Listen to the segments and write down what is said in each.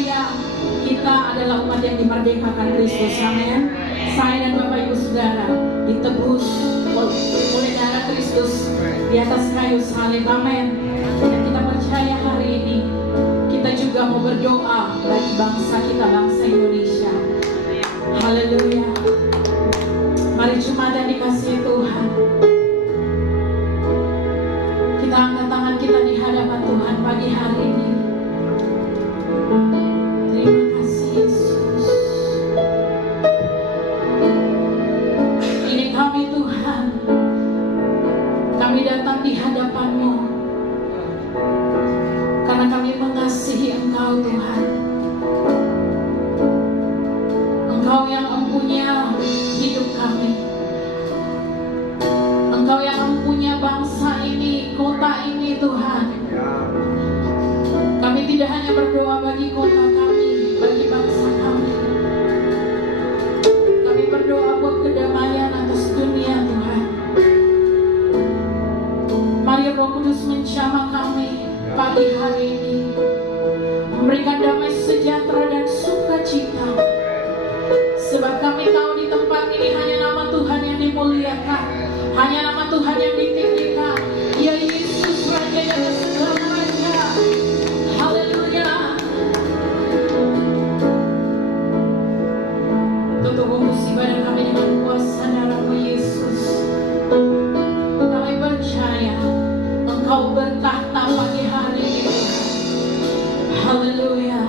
percaya kita adalah umat yang dimerdekakan Kristus. Amin. Saya dan Bapak Ibu Saudara ditebus oleh darah Kristus di atas kayu salib. Amin. Dan kita percaya hari ini kita juga mau berdoa bagi bangsa kita, bangsa Indonesia. Haleluya. Mari jemaat yang dikasihi Tuhan, kita angkat tangan kita di hadapan Tuhan pagi hari ini. Terima kasih Yesus. Ini kami Tuhan, kami datang di hadapan-Mu karena kami mengasihi Engkau Tuhan. Engkau yang empunya hidup kami, Engkau yang empunya bangsa ini, kota ini Tuhan. Kami tidak hanya berdoa bagi kota kami, bagi bangsa kami. Kami berdoa buat kedamaian atas dunia Tuhan. Mari Roh Kudus menjamah kami pagi hari ini, memberikan damai sejahtera dan sukacita. Sebab kami tahu di tempat ini hanya nama Tuhan yang dimuliakan, hanya nama Tuhan yang ditinggikan. Ya Yesus, Raja di atas segala raja. Haleluya. Tutup musibah badan kami dengan kuasa darah-Mu Yesus. Kami percaya Engkau bertahta pagi hari ini. Haleluya.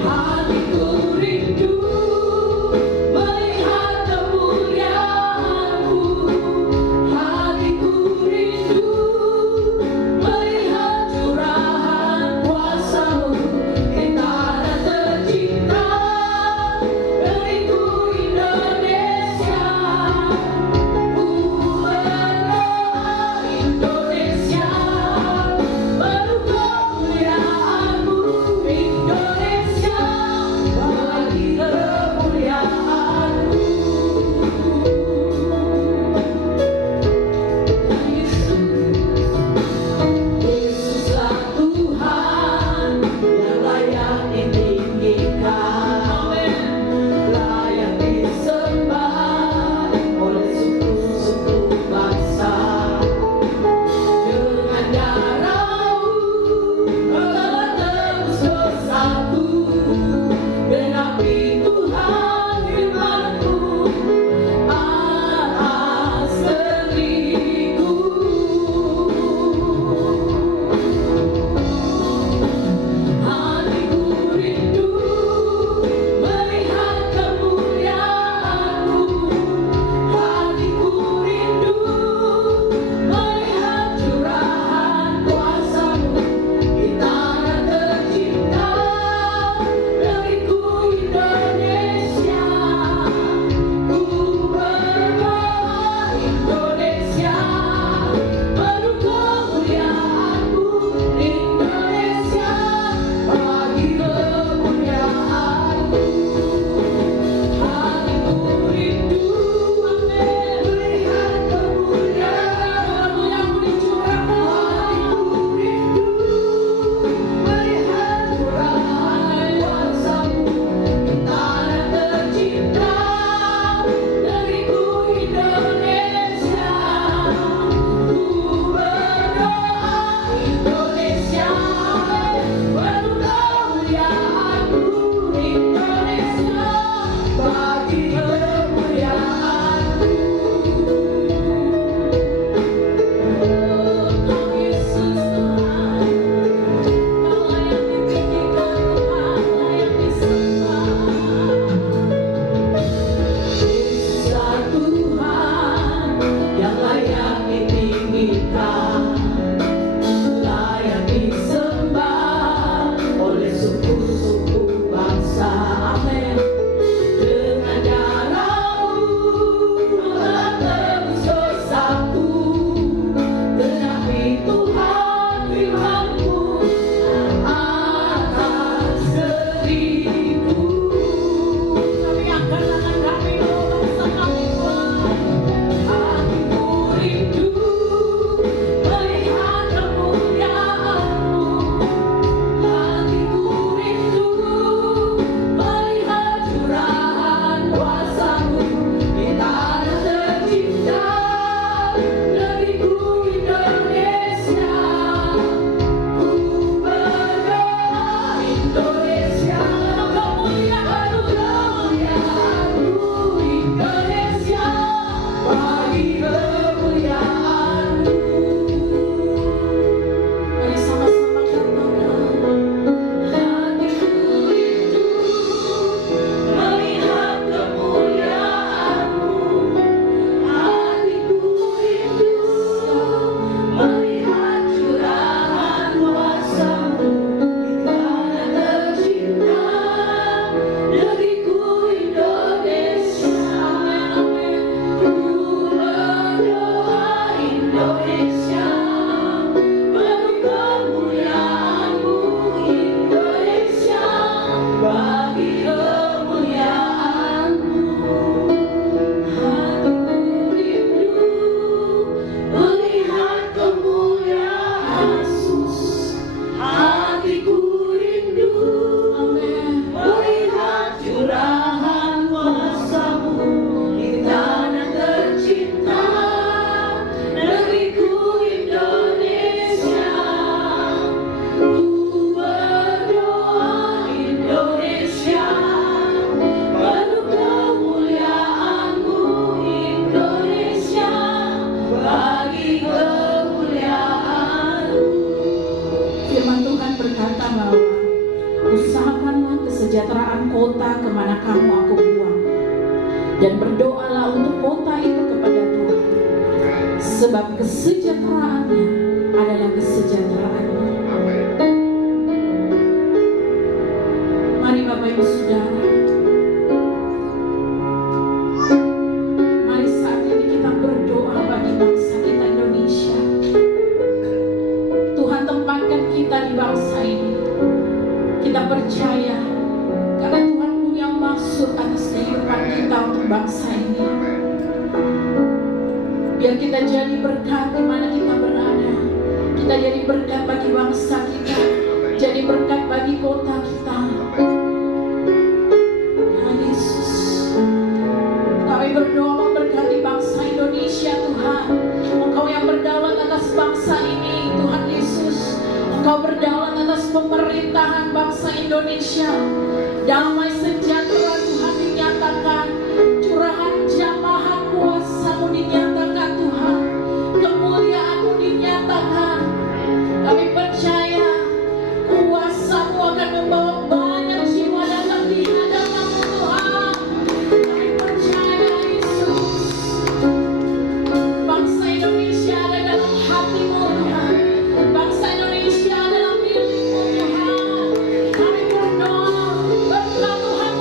Hatiku rindu usahakanlah kesejahteraan kota kemana kamu aku buang, dan berdoalah untuk kota itu kepada Tuhan, sebab kesejahteraannya adalah kesejahteraanmu. Mari Bapak Ibu Saudara, mari saat ini kita berdoa bagi bangsa kita Indonesia. Tuhan tempatkan kita di bangsa ini. Kita percaya karena Tuhan punya maksud atas kehidupan kita untuk bangsa ini. Biar kita jadi berkat di mana kita berada. Kita jadi berkat bagi bangsa kita, jadi berkat bagi kota kita. Ya Yesus, kami berdoa memberkati bangsa Indonesia Tuhan. Engkau yang berdaulat atas bangsa ini Tuhan Yesus. Engkau berdaulat atas pemerintahan bangsa Indonesia. Damai sejahtera Tuhan dinyatakan. Curahan jamaah kuasa-Mu dinyatakan Tuhan. Kemuliaan-Mu dinyatakan. Kami percaya kuasa-Mu akan membawa banyak jiwa datang di hadapan-Mu Tuhan. Kami percaya Yesus. Bangsa Indonesia ada dalam hati-Mu Tuhan. Bangsa Indonesia adalah milik-Mu Tuhan. Kami berdoa berkat Tuhan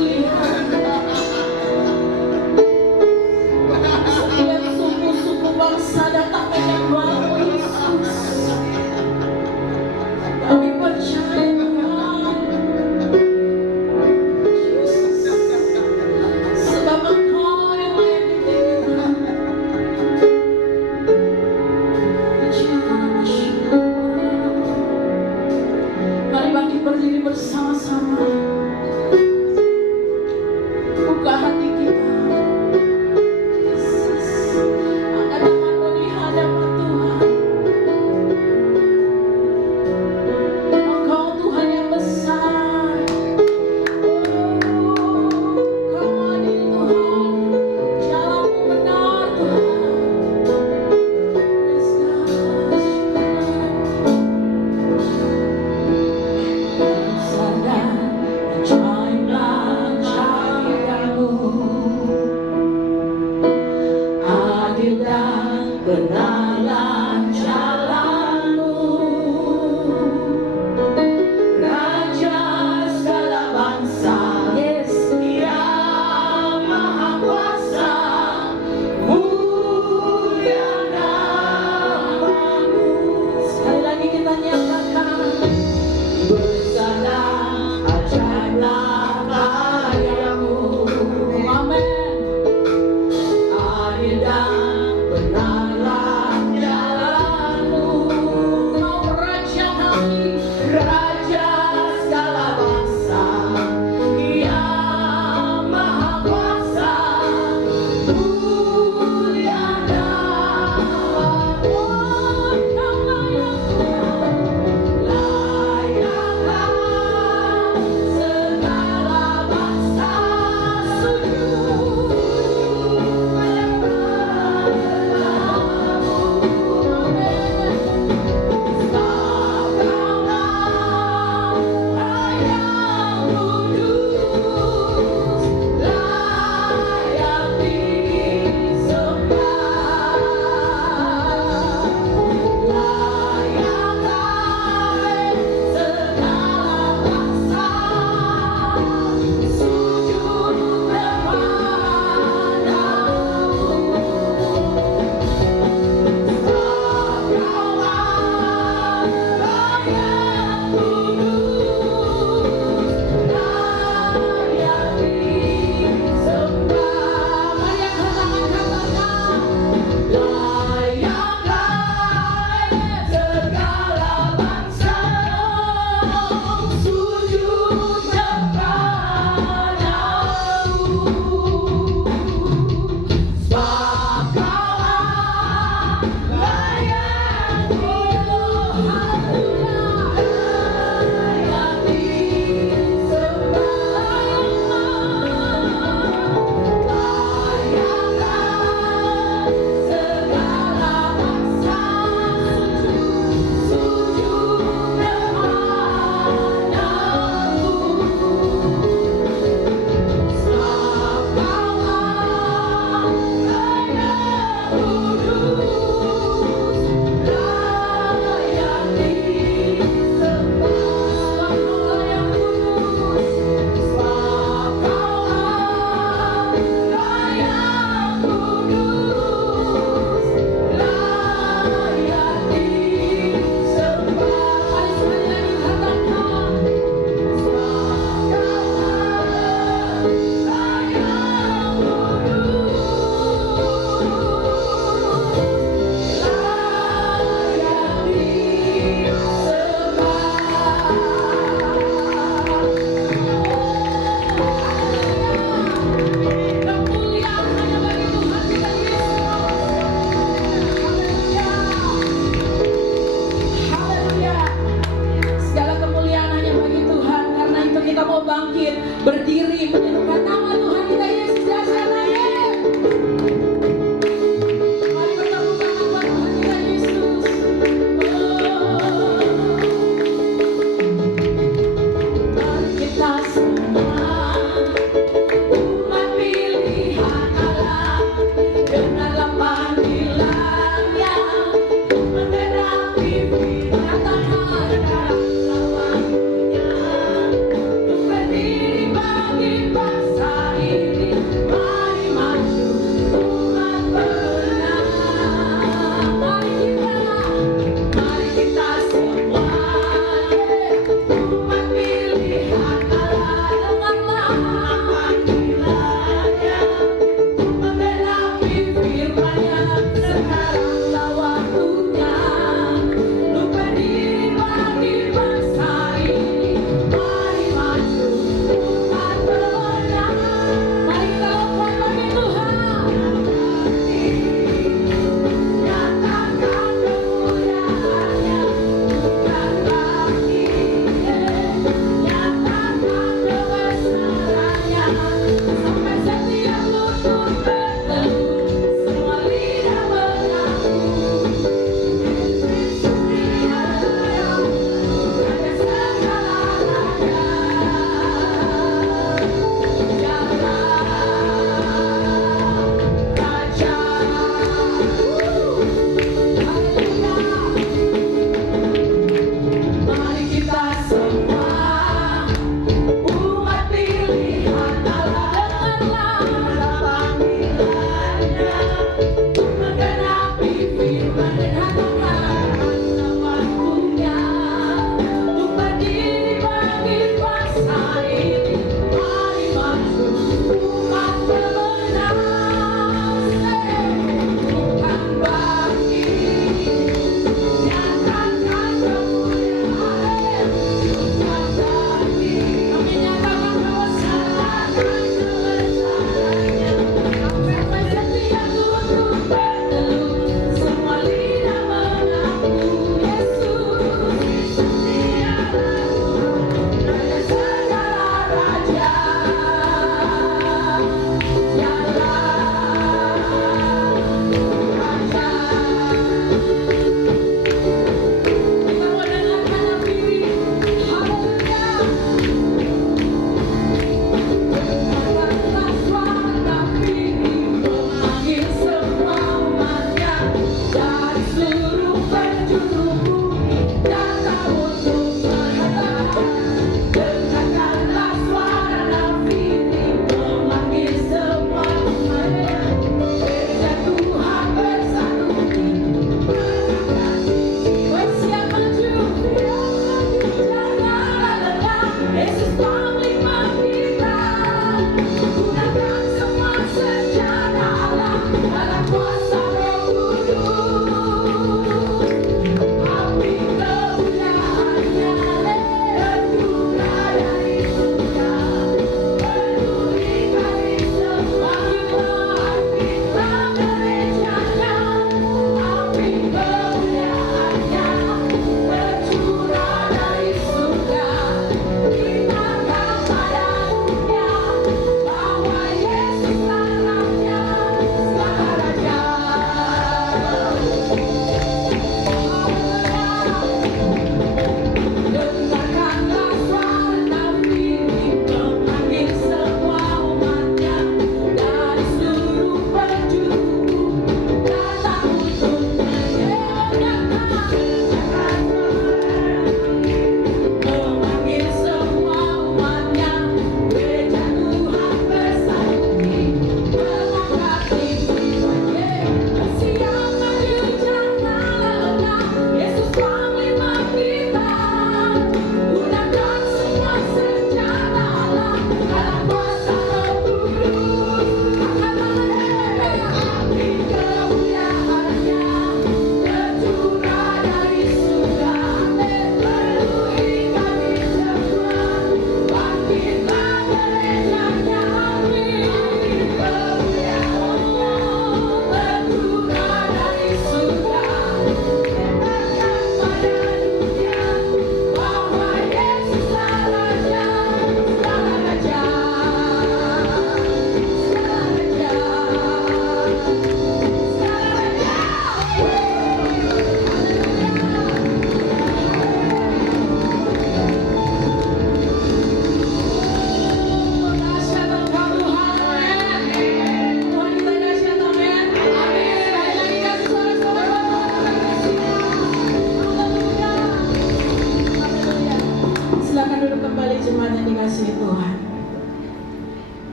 pemulihan. Setiap suku-suku bangsa datang menyembah-Mu Yesus. Kami percaya Tuhan, Yesus, sebab Engkau yang layak ditinggikan. Mari bangkit berdiri bersama-sama. Buka hati kita. Yesus, angkat tanganmu di hadapan Tuhan. Engkau Tuhan yang besar. Engkau adil Tuhan. Jalanmu benar Tuhan. Praise God. Sadar ajaiblah cahaya-Mu, adil dan benarlah jalan-Mu, Raja segala bangsa, yes, Yang Maha Kuasa, mulia nama-Mu. Sekali lagi kita nyatakan, bersandar ajaiblah karya-Mu. Amin. Adil dan benarlah jalan-Mu. Kau Raja kami, Raja segala bangsa, Yang Maha Kuasa, mulia nama-Mu. Kau layak Tuhan. Layaklah segala bangsa sujud menyembah nama-Mu. Amin. Sabdalah yang kudus, layak disembah. Layaklah segala bangsa sujud berdiri menyerukan nama Tuhan kita Yesus Nazareth. Mari bertepuk tangan buat Tuhan kita Yesus. Mari kita semua umat pilihan Allah, dengarlah panggilannya untuk menerangi firman Tuhan. Lawannya untuk berdiri bagi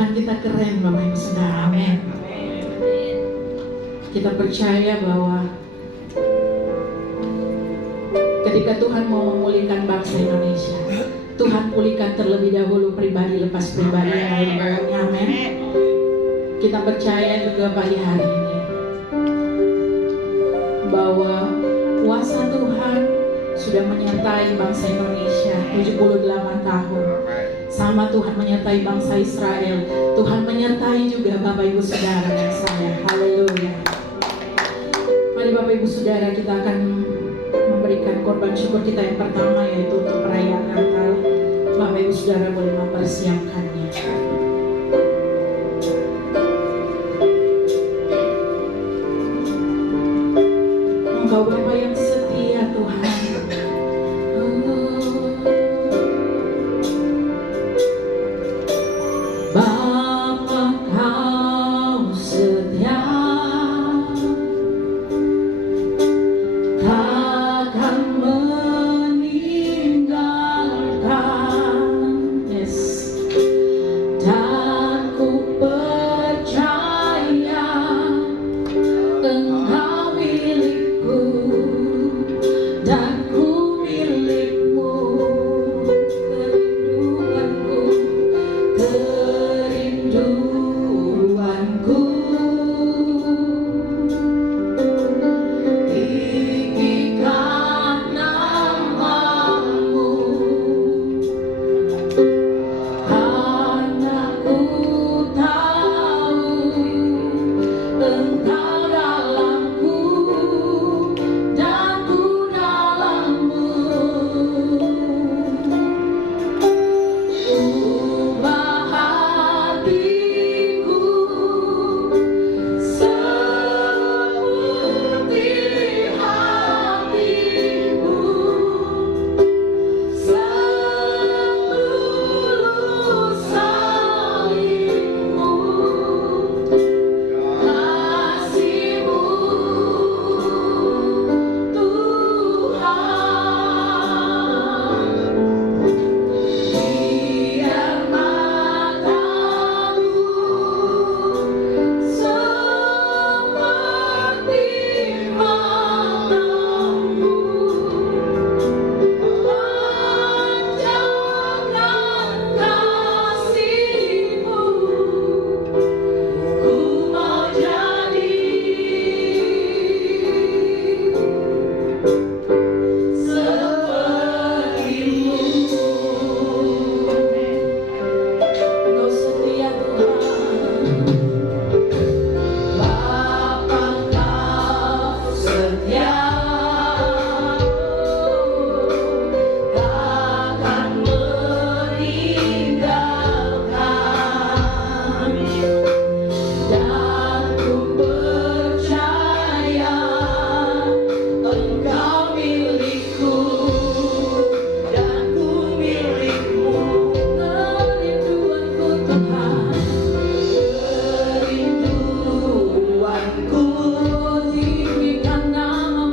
Tuhan kita keren Bapak Ibu Saudara, amin. Kita percaya bahwa ketika Tuhan mau memulihkan bangsa Indonesia, Tuhan pulihkan terlebih dahulu pribadi lepas pribadi yang lain bawahnya, amin. Kita percaya juga pagi hari ini bahwa kuasa Tuhan sudah menyertai bangsa Indonesia 78 tahun. Sama Tuhan menyertai bangsa Israel, Tuhan menyertai juga Bapak Ibu Saudara dan saya. Haleluya. Mari Bapak Ibu Saudara, kita akan memberikan korban syukur kita yang pertama, yaitu untuk perayaan Natal. Bapak Ibu Saudara boleh mempersiapkannya. Engkau Bapa yang setia Tuhan. Bapa kau setia, takkan meninggalkan. Yes. Dan ku percaya Engkau milikku dan ku milikmu. Kerinduanku tinggikan namamu, karena ku tahu Engkau dalamku dan ku dalammu. Ubah hatiku seperti hatimu, setulus salibmu, kasih-Mu Tuhan. Biar matamu seperti matamu, panjangkan kasih-Mu, ku mau jadi seperti-Mu. Engkau setia Tuhan. Bapa kau setia, takkan meninggalkan. Dan ku percaya Engkau milikku dan ku milikmu. Kerinduanku Tuhan, kerinduanku tinggikan namamu.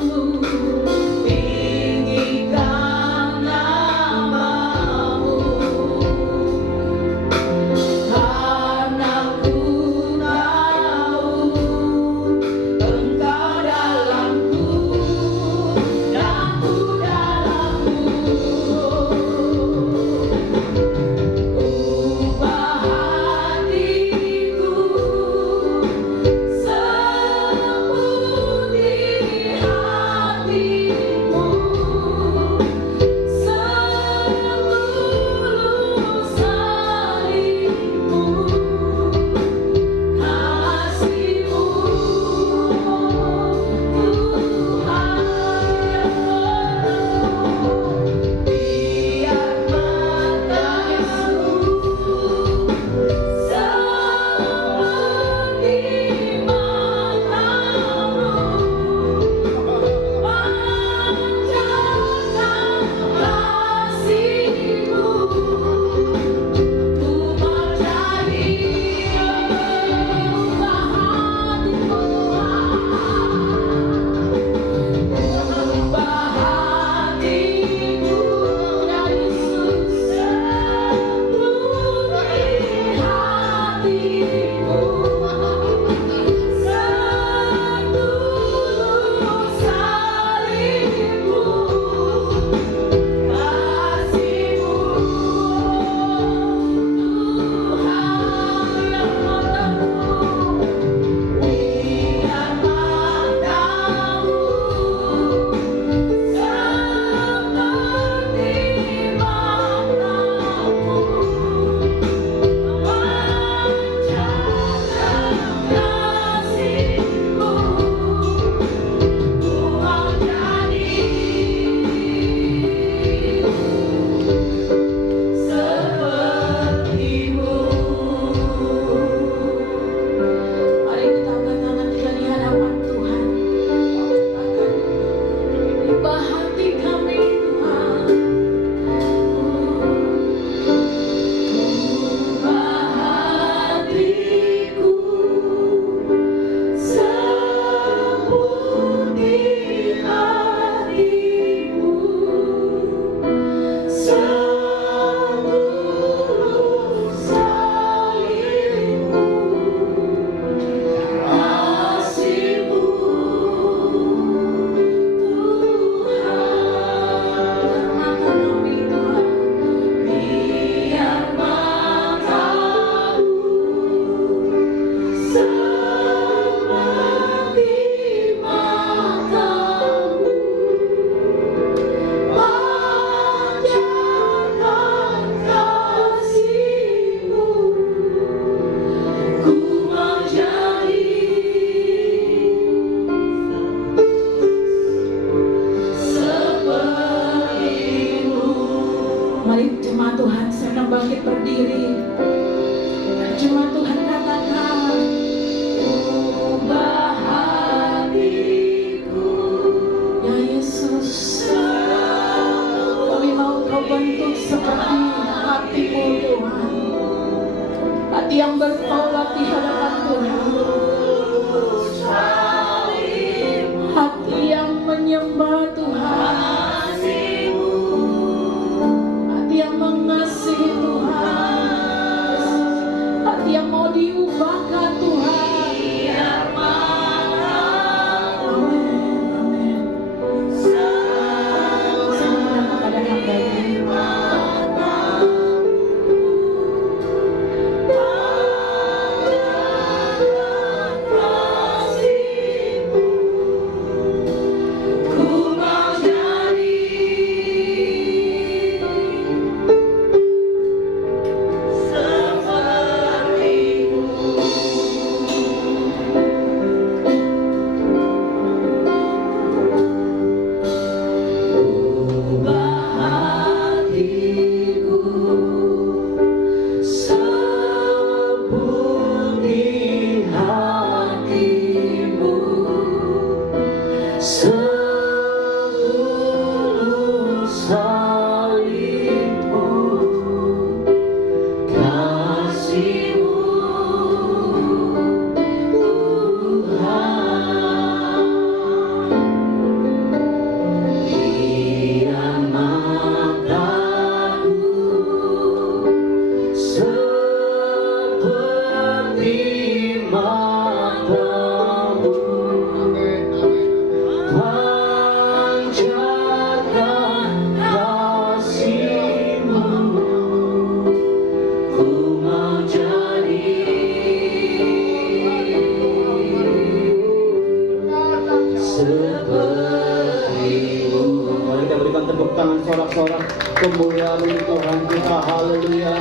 seluruh salibmu, kasih-Mu Tuhan, biar mataku seperti matamu, pancarkan kasih-Mu, ku mau jadi seperti-Mu. Mari kita berikan tepuk tangan sorak-sorak kemuliaan untuk Tuhan kita. Haleluya.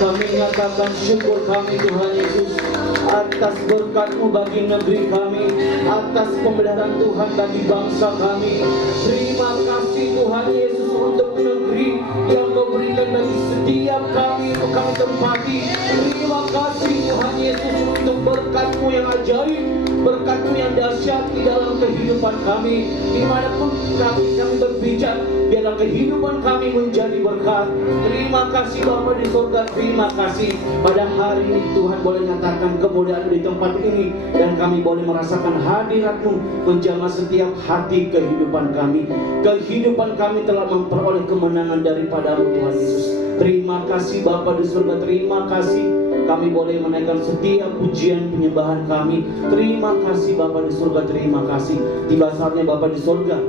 Kami nyatakan syukur kami Tuhan Yesus atas berkat-Mu bagi negeri kami, atas pemeliharaan Tuhan bagi bangsa kami. Terima kasih Tuhan Yesus untuk negeri yang Kau berikan bagi setiap kami untuk kami tempati. Terima kasih Tuhan Yesus untuk berkat-Mu yang ajaib, berkat-Mu yang dahsyat di dalam kehidupan kami. Dimanapun kami berpijak, biarlah kehidupan kami menjadi berkat. Terima kasih Bapa di surga, terima kasih pada hari ini Tuhan boleh nyatakan kemuliaan di tempat ini, dan kami boleh merasakan hadirat-Mu menjamah setiap hati kehidupan kami. Kehidupan kami telah memperoleh kemenangan daripada-Mu Tuhan Yesus. Terima kasih Bapa di surga, terima kasih kami boleh menaikkan setiap pujian penyembahan kami. Terima kasih Bapa di surga, terima kasih. Tiba saatnya Bapa di surga,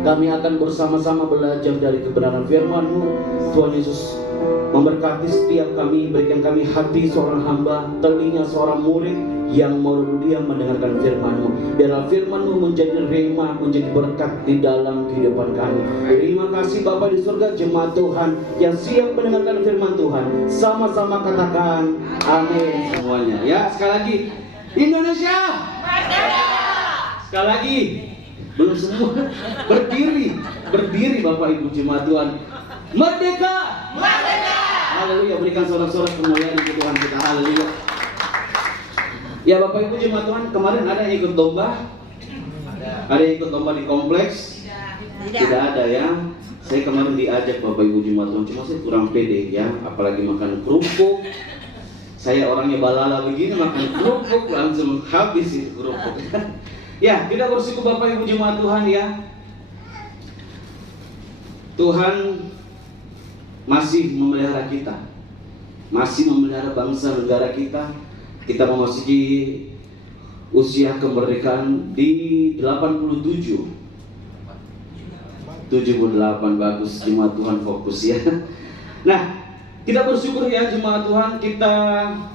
kami akan bersama-sama belajar dari kebenaran firman-Mu. Tuhan Yesus memberkati setiap kami, berikan kami hati seorang hamba, telinga seorang murid yang mau diam mendengarkan firman-Mu. Biarlah firman-Mu menjadi rema, menjadi berkat di dalam kehidupan kami. Terima kasih Bapa di surga, jemaat Tuhan yang siap mendengarkan firman Tuhan, sama-sama katakan amin semuanya. Ya, sekali lagi, Indonesia Merdeka! Sekali lagi, belum semua. Berdiri Bapak Ibu jemaat Tuhan. Merdeka! Merdeka! Haleluya, berikan sorak-sorak kemuliaan untuk Tuhan kita. Haleluya. Ya Bapak Ibu jemaat Tuhan, kemarin ada yang ikut domba? Ada yang ikut domba di kompleks? Tidak ada ya. Saya kemarin diajak Bapak Ibu jemaat Tuhan, cuma saya kurang pede ya, apalagi makan kerupuk. Saya orangnya balala begini, makan kerupuk langsung habis itu kerupuk. Ya, kita bersyukur Bapak Ibu jemaat Tuhan ya. Tuhan masih memelihara kita, masih memelihara bangsa negara kita. Kita memasuki usia kemerdekaan di 87, 78, bagus jemaat Tuhan, fokus ya. Nah, kita bersyukur ya jemaat Tuhan, kita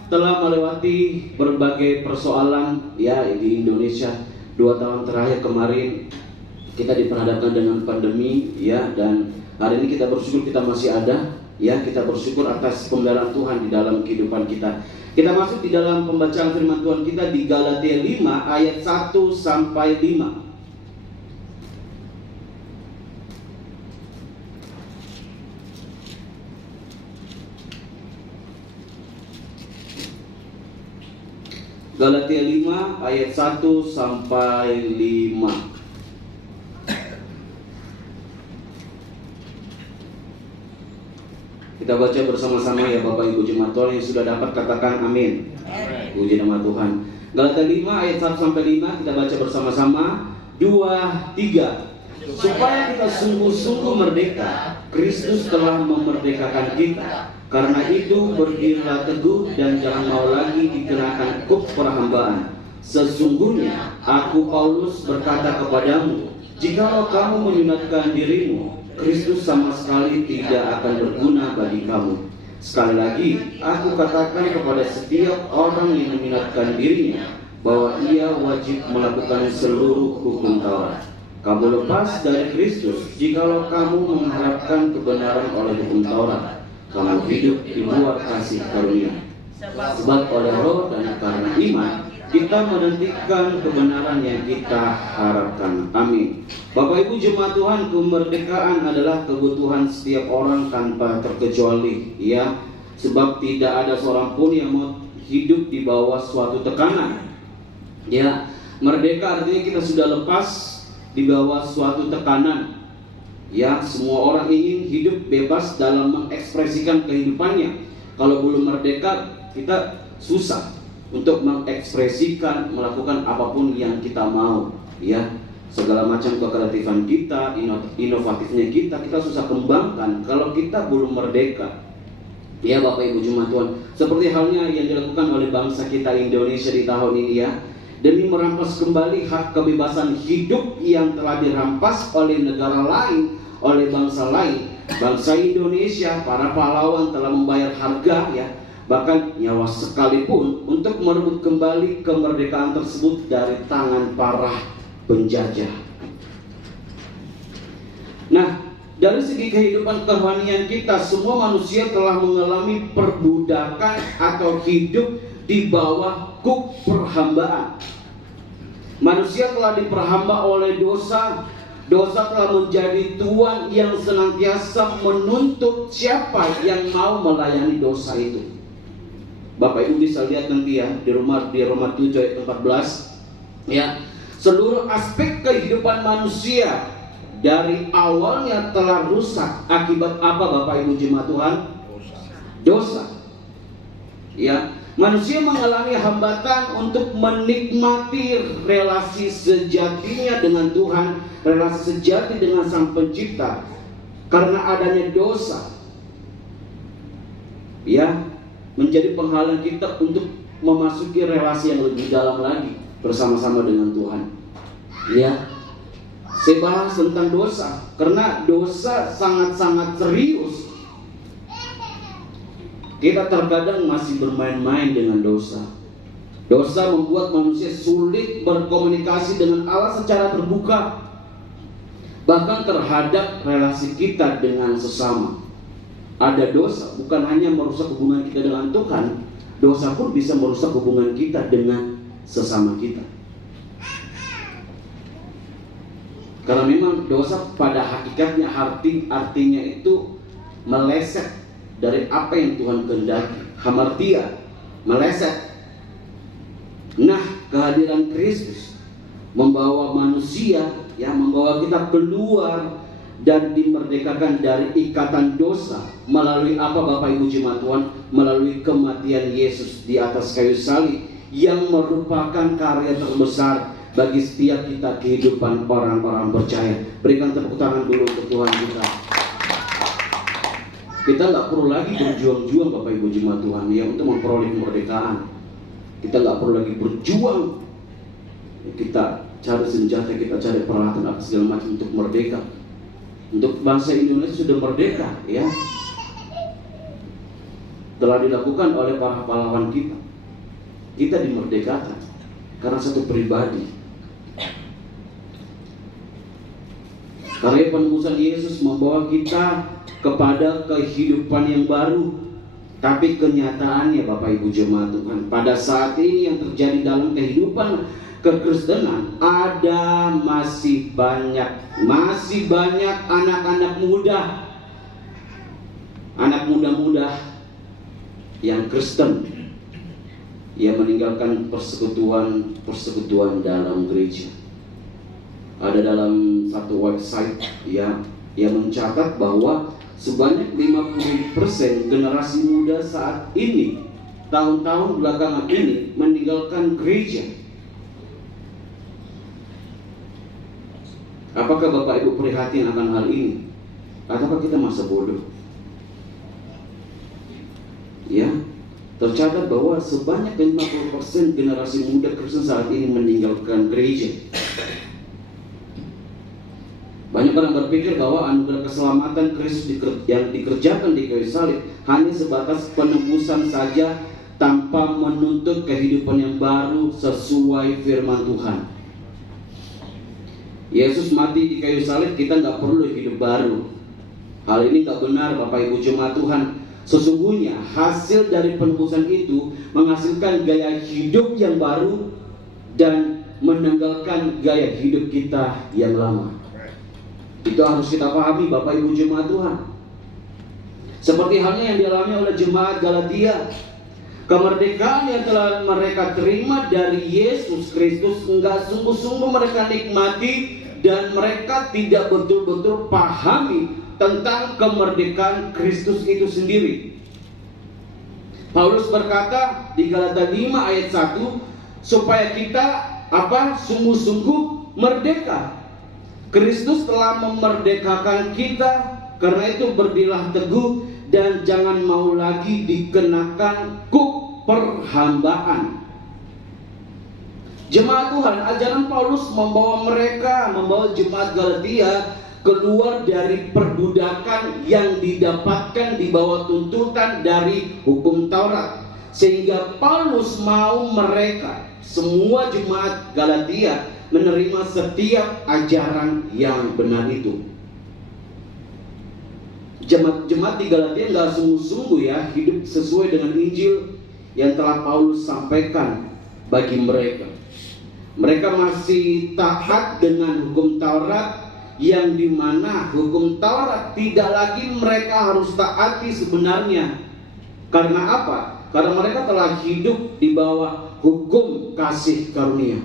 telah melewati berbagai persoalan ya di Indonesia. 2 tahun terakhir kemarin kita diperhadapkan dengan pandemi ya, dan hari ini kita bersyukur kita masih ada ya. Kita bersyukur atas pemeliharaan Tuhan di dalam kehidupan kita. Kita masuk di dalam pembacaan firman Tuhan kita di Galatia 5 ayat 1 sampai 5. Galatia 5 ayat 1 sampai 5. Kita baca bersama-sama ya Bapak Ibu jemaat Tuhan yang sudah dapat katakan amin. Puji nama Tuhan. Galatia 5 ayat 1 sampai 5 kita baca bersama-sama. 2, 3. Supaya kita sungguh-sungguh merdeka, Kristus telah memerdekakan kita. Karena itu berdirilah teguh dan jangan mau lagi dikenakan kuk perhambaan. Sesungguhnya aku Paulus berkata kepadamu, jikalau kamu menyunatkan dirimu, Kristus sama sekali tidak akan berguna bagi kamu. Sekali lagi, aku katakan kepada setiap orang yang menyunatkan dirinya bahwa ia wajib melakukan seluruh hukum Taurat. Kamu lepas dari Kristus jikalau kamu mengharapkan kebenaran oleh hukum Taurat. Kamu hidup di luar kasih karunia. Sebab oleh roh dan karena iman kita menantikan kebenaran yang kita harapkan. Amin. Bapak Ibu jemaat Tuhan, kemerdekaan adalah kebutuhan setiap orang tanpa terkecuali ya. Sebab tidak ada seorang pun yang mau hidup di bawah suatu tekanan. Ya, merdeka artinya kita sudah lepas di bawah suatu tekanan. Ya, semua orang ingin hidup bebas dalam mengekspresikan kehidupannya. Kalau belum merdeka, kita susah untuk mengekspresikan, melakukan apapun yang kita mau. Ya, segala macam kekreatifan kita, inovatifnya kita susah kembangkan kalau kita belum merdeka. Ya Bapak Ibu Jemaat Tuhan, seperti halnya yang dilakukan oleh bangsa kita Indonesia di tahun ini ya, demi merampas kembali hak kebebasan hidup yang telah dirampas oleh negara lain, oleh bangsa lain. Bangsa Indonesia, para pahlawan telah membayar harga ya, bahkan nyawa sekalipun untuk merebut kembali kemerdekaan tersebut dari tangan para penjajah. Nah, dari segi kehidupan kerohanian kita, semua manusia telah mengalami perbudakan atau hidup di bawah kuk perhambaan. Manusia telah diperhamba oleh dosa. Dosa telah menjadi tuan yang senantiasa menuntut siapa yang mau melayani dosa itu. Bapak Ibu bisa lihat nanti ya di Roma 7 ayat 14 ya, seluruh aspek kehidupan manusia dari awalnya telah rusak akibat apa Bapak Ibu Jemaat Tuhan? Dosa. Ya, manusia mengalami hambatan untuk menikmati relasi sejatinya dengan Tuhan, relasi sejati dengan Sang Pencipta, karena adanya dosa. Ya, menjadi penghalang kita untuk memasuki relasi yang lebih dalam lagi bersama-sama dengan Tuhan. Ya, saya bahas tentang dosa karena dosa sangat-sangat serius. Kita terkadang masih bermain-main dengan dosa. Dosa membuat manusia sulit berkomunikasi dengan Allah secara terbuka, bahkan terhadap relasi kita dengan sesama. Ada dosa bukan hanya merusak hubungan kita dengan Tuhan, dosa pun bisa merusak hubungan kita dengan sesama kita. Karena memang dosa pada hakikatnya artinya itu meleset dari apa yang Tuhan kehendaki. Hamartia, meleset. Nah, kehadiran Kristus membawa manusia, ya, membawa kita keluar dan dimerdekakan dari ikatan dosa melalui apa Bapak Ibu Jemaat Tuhan? Melalui kematian Yesus di atas kayu salib yang merupakan karya terbesar bagi setiap kita kehidupan orang-orang percaya. Berikan tepuk tangan dulu untuk Tuhan kita. Kita nggak perlu lagi berjuang-juang Bapak Ibu Jemaat Tuhan ya untuk memperoleh kemerdekaan. Kita nggak perlu lagi berjuang. Kita cari senjata, kita cari peralatan apa segala macam untuk merdeka. Untuk bangsa Indonesia sudah merdeka ya. Telah dilakukan oleh para pahlawan kita. Kita dimerdekakan karena satu pribadi. Karya penebusan Yesus membawa kita kepada kehidupan yang baru. Tapi kenyataannya Bapak Ibu Jemaat Tuhan, pada saat ini yang terjadi dalam kehidupan kekristenan, ada masih banyak anak-anak muda yang Kristen yang meninggalkan persekutuan dalam gereja. Ada dalam satu website yang mencatat bahwa sebanyak 50% generasi muda saat ini, tahun-tahun belakangan ini, meninggalkan gereja. Apakah Bapak Ibu prihatin akan hal ini? Ataukah kita masa bodoh? Ya, tercatat bahwa sebanyak 50% generasi muda Kristen saat ini meninggalkan gereja. Banyak orang berpikir bahwa anugerah keselamatan Kristus yang dikerjakan di kayu salib hanya sebatas penebusan saja tanpa menuntut kehidupan yang baru sesuai firman Tuhan. Yesus mati di kayu salib, kita nggak perlu hidup baru. Hal ini nggak benar Bapak Ibu Jemaat Tuhan. Sesungguhnya hasil dari penebusan itu menghasilkan gaya hidup yang baru dan menanggalkan gaya hidup kita yang lama. Itu harus kita pahami Bapak Ibu Jemaat Tuhan. Seperti halnya yang dialami oleh jemaat Galatia. Kemerdekaan yang telah mereka terima dari Yesus Kristus enggak sungguh-sungguh mereka nikmati dan mereka tidak betul-betul pahami tentang kemerdekaan Kristus itu sendiri. Paulus berkata di Galatia 5 ayat 1, supaya kita sungguh-sungguh merdeka. Kristus telah memerdekakan kita, karena itu berdirilah teguh dan jangan mau lagi dikenakan kuk perhambaan. Jemaat Tuhan, ajaran Paulus membawa jemaat Galatia keluar dari perbudakan yang didapatkan di bawah tuntutan dari hukum Taurat, sehingga Paulus mau mereka, semua jemaat Galatia, menerima setiap ajaran yang benar itu. Jemaat di Galatia nggak sungguh-sungguh ya hidup sesuai dengan Injil yang telah Paulus sampaikan bagi mereka. Mereka masih taat dengan hukum Taurat, yang dimana hukum Taurat tidak lagi mereka harus taati sebenarnya. Karena apa? Karena mereka telah hidup di bawah hukum kasih karunia.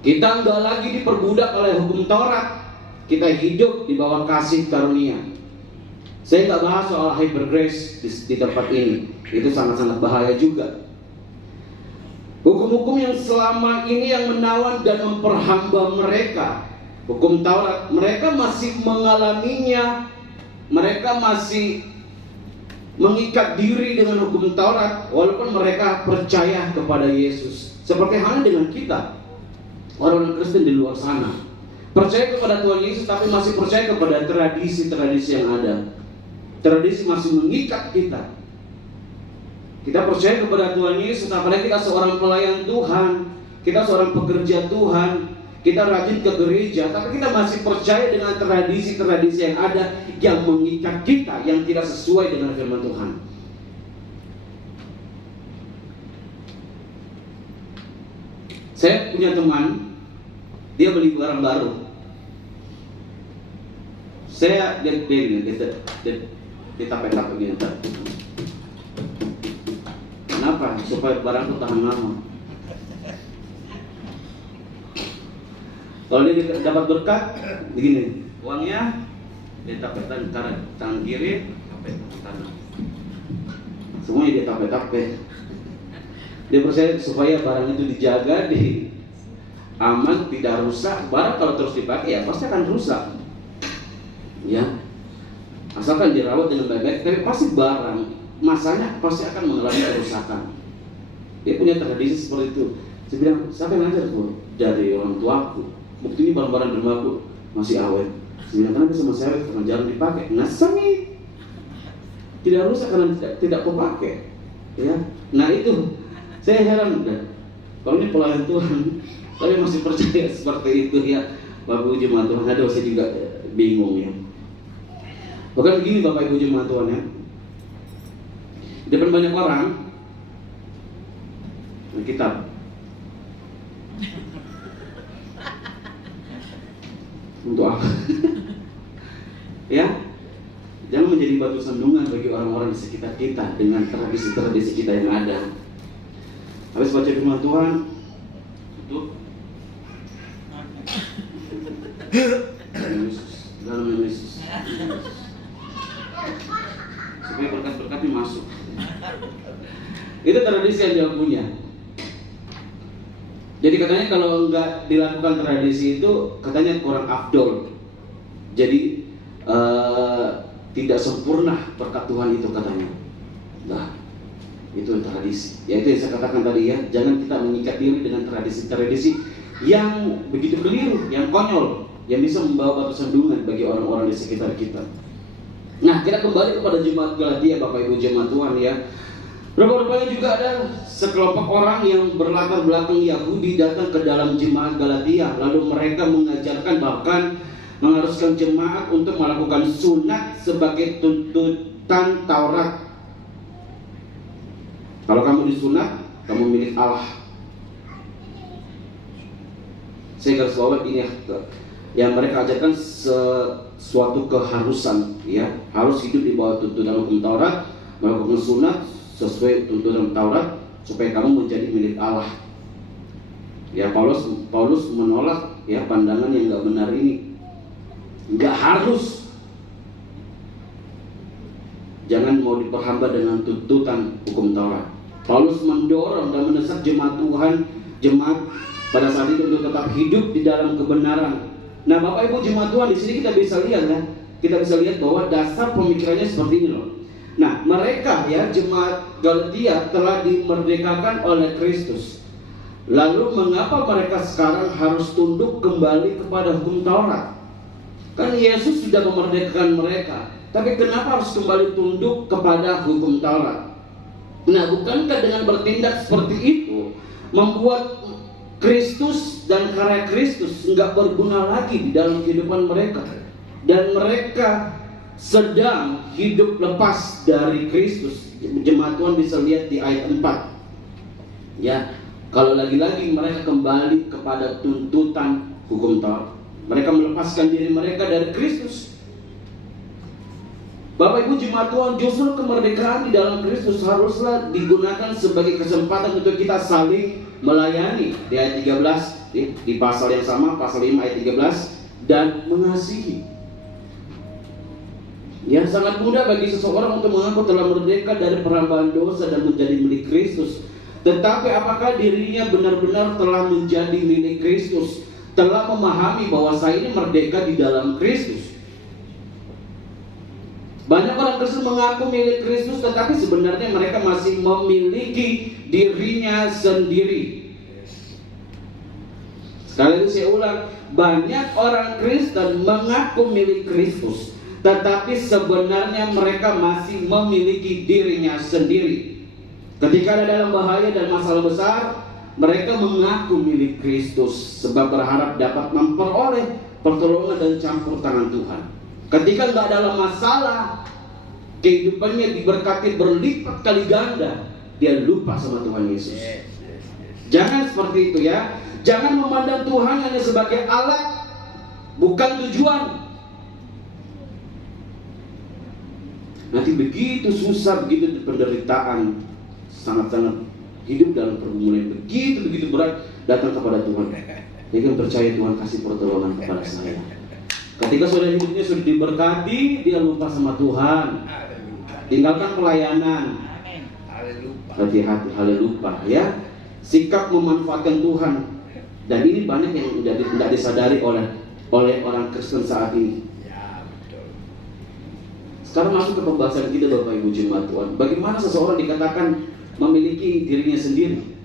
Kita nggak lagi diperbudak oleh hukum Taurat, kita hidup di bawah kasih karunia. Saya nggak bahas soal hypergrace di tempat ini, itu sangat-sangat bahaya juga. Hukum-hukum yang selama ini yang menawan dan memperhamba mereka, hukum Taurat, mereka masih mengalaminya, mereka masih mengikat diri dengan hukum Taurat, walaupun mereka percaya kepada Yesus. Seperti halnya dengan kita, orang Kristen di luar sana, percaya kepada Tuhan Yesus tapi masih percaya kepada tradisi-tradisi yang ada. Tradisi masih mengikat kita. Kita percaya kepada Tuhan Yesus, apalagi kita seorang pelayan Tuhan, kita seorang pekerja Tuhan, kita rajin ke gereja, tapi kita masih percaya dengan tradisi-tradisi yang ada, yang mengikat kita, yang tidak sesuai dengan firman Tuhan. Saya punya teman, dia beli barang baru. Saya ditapek-tapek gini. Kenapa? Supaya barang itu tahan lama. Kalau dia dapat berkat, begini, uangnya dia tapek tangan kiri, tapek kanan. Semuanya dia tapek. Dia percaya supaya barang itu dijaga, aman, tidak rusak. Barang kalau terus dipakai ya pasti akan rusak. Ya, asalkan dirawat dengan baik-baik, tapi pasti barang masanya pasti akan mengalami kerusakan. Dia punya tradisi seperti itu. Saya bilang, siapa yang ngajar Bu? Dari orang tuaku. Bukti ini barang-barang di rumahku masih awet. Saya bilang, kenapa sama saya? Karena jarang dipakai. Nah, semi tidak rusak karena tidak pakai. Ya, nah itu saya heran. Kalau ini pelayan Tuhan, tapi masih percaya seperti itu ya, Bapak Ibu jemaat Tuhan. Ada saya juga bingung ya. Bahkan begini Bapak Ibu jemaat Tuhan ya. Di depan banyak orang, kitab. Untuk apa? Ya, jangan menjadi batu sandungan bagi orang-orang di sekitar kita dengan tradisi-tradisi kita yang ada. Habis baca firman Tuhan, tutup. Dalam Yesus. Supaya berkat-berkatnya masuk. Itu tradisi yang dia punya. Jadi katanya kalau nggak dilakukan tradisi itu katanya kurang afdol. Jadi tidak sempurna berkat Tuhan itu katanya. Nah, itu tradisi. Ya itu yang saya katakan tadi ya. Jangan kita mengikat diri dengan tradisi-tradisi yang begitu keliru, yang konyol, yang bisa membawa batu sandungan bagi orang-orang di sekitar kita. Nah, kita kembali kepada jemaat Galatia, Bapak Ibu jemaat Tuhan ya. Rupa-rupanya juga ada sekelompok orang yang berlatar belakang Yahudi datang ke dalam jemaat Galatia. Lalu mereka mengajarkan, bahkan mengharuskan jemaat untuk melakukan sunat sebagai tuntutan Taurat. Kalau kamu disunat, kamu milik Allah. Saya garis bawah ini ya, yang mereka ajarkan sesuatu keharusan, ya, harus hidup di bawah tuntutan hukum Taurat, melakukan sunat sesuai tuntutan Taurat supaya kamu menjadi milik Allah. Ya, Paulus menolak ya pandangan yang nggak benar ini. Nggak harus. Jangan mau diperhamba dengan tuntutan hukum Taurat. Paulus mendorong dan mendesak jemaat Tuhan, jemaat pada saat itu untuk tetap hidup di dalam kebenaran. Nah, Bapak Ibu jemaat Tuhan, di sini kita bisa lihat ya, kita bisa lihat bahwa dasar pemikirannya seperti ini loh. Nah, mereka ya jemaat Galatia telah dimerdekakan oleh Kristus. Lalu mengapa mereka sekarang harus tunduk kembali kepada hukum Taurat? Kan Yesus sudah memerdekakan mereka, tapi kenapa harus kembali tunduk kepada hukum Taurat? Nah, bukankah dengan bertindak seperti itu membuat Kristus dan karya Kristus nggak berguna lagi di dalam kehidupan mereka, dan mereka sedang hidup lepas dari Kristus? Jemaat Tuhan bisa lihat di ayat 4. Ya, kalau lagi-lagi mereka kembali kepada tuntutan hukum Taurat, mereka melepaskan diri mereka dari Kristus. Bapak Ibu jemaat Tuhan, justru kemerdekaan di dalam Kristus haruslah digunakan sebagai kesempatan untuk kita saling melayani. Di ayat 13, di pasal yang sama, pasal 5 ayat 13, dan mengasihi. Yang sangat mudah bagi seseorang untuk mengaku telah merdeka dari perhambaan dosa dan menjadi milik Kristus. Tetapi apakah dirinya benar-benar telah menjadi milik Kristus? Telah memahami bahwa saya ini merdeka di dalam Kristus? Banyak orang Kristen mengaku milik Kristus, tetapi sebenarnya mereka masih memiliki dirinya sendiri. Sekali lagi saya ulang, banyak orang Kristen mengaku milik Kristus, tetapi sebenarnya mereka masih memiliki dirinya sendiri. Ketika ada dalam bahaya dan masalah besar, mereka mengaku milik Kristus sebab berharap dapat memperoleh pertolongan dan campur tangan Tuhan. Ketika nggak dalam masalah, kehidupannya diberkati berlipat kali ganda, dia lupa sama Tuhan Yesus. Jangan seperti itu ya. Jangan memandang Tuhan hanya sebagai alat, bukan tujuan. Nanti begitu susah, begitu penderitaan, sangat-sangat hidup dalam pergumulan begitu berat, datang kepada Tuhan. Dia kan percaya Tuhan kasih pertolongan kepada saya. Ketika sudah hidupnya sudah diberkati, dia lupa sama Tuhan, tinggalkan pelayanan. Hati-hati, lupa ya. Sikap memanfaatkan Tuhan, dan ini banyak yang tidak disadari oleh orang Kristen saat ini. Sekarang masuk ke pembahasan kita Bapak Ibu jemaat Tuhan. Bagaimana seseorang dikatakan memiliki dirinya sendiri?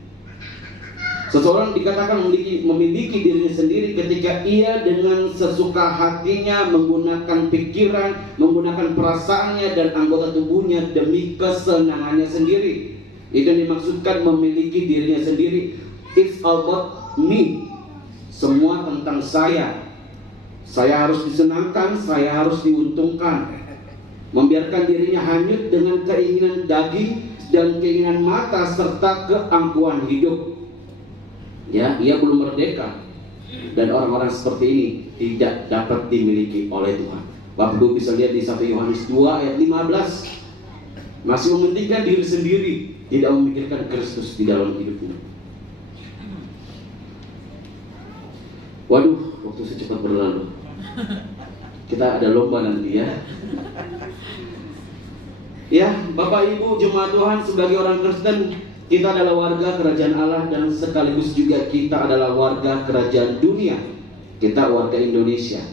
Seseorang dikatakan memiliki dirinya sendiri ketika ia dengan sesuka hatinya menggunakan pikiran, menggunakan perasaannya dan anggota tubuhnya demi kesenangannya sendiri. Itu dimaksudkan memiliki dirinya sendiri. It's about me. Semua tentang saya. Saya harus disenangkan, saya harus diuntungkan. Membiarkan dirinya hanyut dengan keinginan daging dan keinginan mata serta keangkuhan hidup. Ya, ia belum merdeka, dan orang-orang seperti ini tidak dapat dimiliki oleh Tuhan. Bapak Ibu bisa lihat di 1 Yohanes 2 ayat 15. Masih mementingkan diri sendiri, tidak memikirkan Kristus di dalam hidupnya. Waduh, waktu secepat berlalu. Kita ada lomba nanti ya. Ya, Bapak Ibu jemaat Tuhan, sebagai orang Kristen, kita adalah warga kerajaan Allah dan sekaligus juga kita adalah warga kerajaan dunia. Kita warga Indonesia.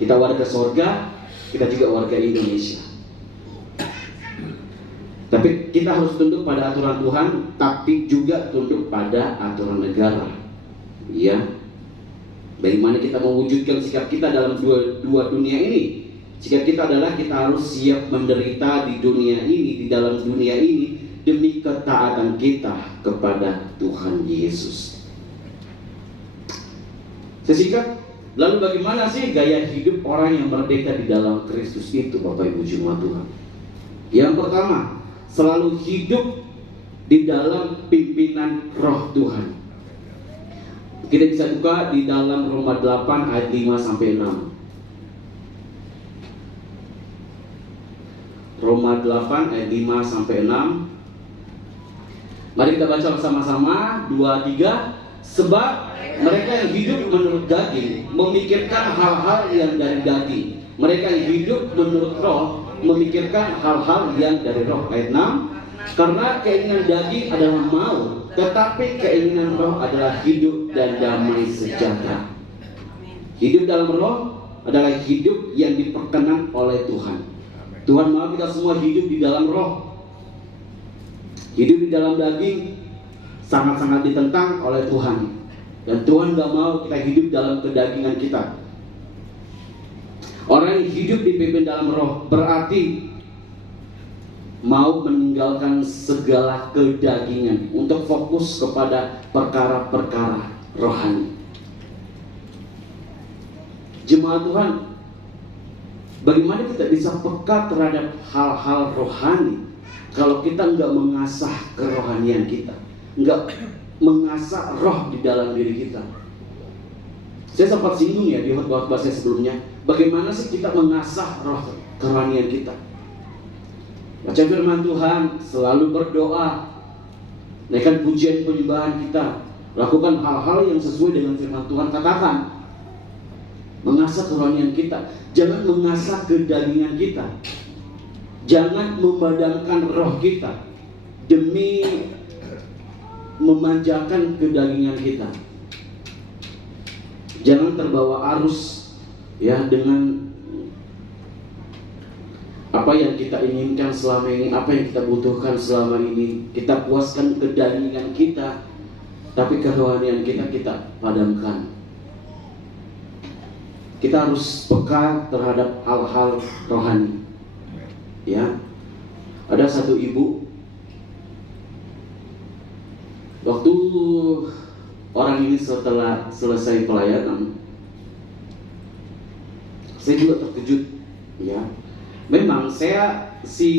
Kita warga sorga, kita juga warga Indonesia. Tapi kita harus tunduk pada aturan Tuhan, tapi juga tunduk pada aturan negara. Ya. Bagaimana kita mewujudkan sikap kita dalam dua dunia ini? Sikap kita adalah kita harus siap menderita di dunia ini, di dalam dunia ini, demi ketaatan kita kepada Tuhan Yesus. Sesikap, lalu bagaimana sih gaya hidup orang yang merdeka di dalam Kristus itu, Bapak Ibu jemaat Tuhan? Yang pertama, selalu hidup di dalam pimpinan Roh Tuhan. Kita bisa buka di dalam Roma 8 ayat 5 sampai 6. Roma 8 ayat 5 sampai 6. Mari kita baca bersama-sama. 2, 3. Sebab mereka yang hidup menurut daging memikirkan hal-hal yang dari daging. Mereka yang hidup menurut roh memikirkan hal-hal yang dari roh. Ayat 6. Karena keinginan daging adalah mau, tetapi keinginan roh adalah hidup dan damai sejahtera. Hidup dalam roh adalah hidup yang diperkenan oleh Tuhan. Tuhan mau kita semua hidup di dalam roh. Hidup di dalam daging sangat-sangat ditentang oleh Tuhan. Dan Tuhan gak mau kita hidup dalam kedagingan kita. Orang yang hidup dipimpin dalam roh berarti mau meninggalkan segala kedagingan untuk fokus kepada perkara-perkara rohani. Jemaat Tuhan, bagaimana kita bisa peka terhadap hal-hal rohani kalau kita nggak mengasah kerohanian kita, nggak mengasah roh di dalam diri kita? Saya sempat singgung ya di khotbah saya sebelumnya, bagaimana sih kita mengasah roh kerohanian kita? Baca firman Tuhan, selalu berdoa, naikkan pujian penyembahan kita, lakukan hal-hal yang sesuai dengan firman Tuhan katakan. Mengasah kerohanian kita, jangan mengasah kedagingan kita. Jangan memadamkan roh kita demi memanjakan kedagingan kita. Jangan terbawa arus ya dengan apa yang kita inginkan selama ini, apa yang kita butuhkan selama ini. Kita puaskan kedagingan kita, tapi kerohanian kita padamkan. Kita harus peka terhadap hal-hal rohani. Ya, ada satu ibu, waktu orang ini setelah selesai pelayanan, saya juga terkejut. Ya, memang si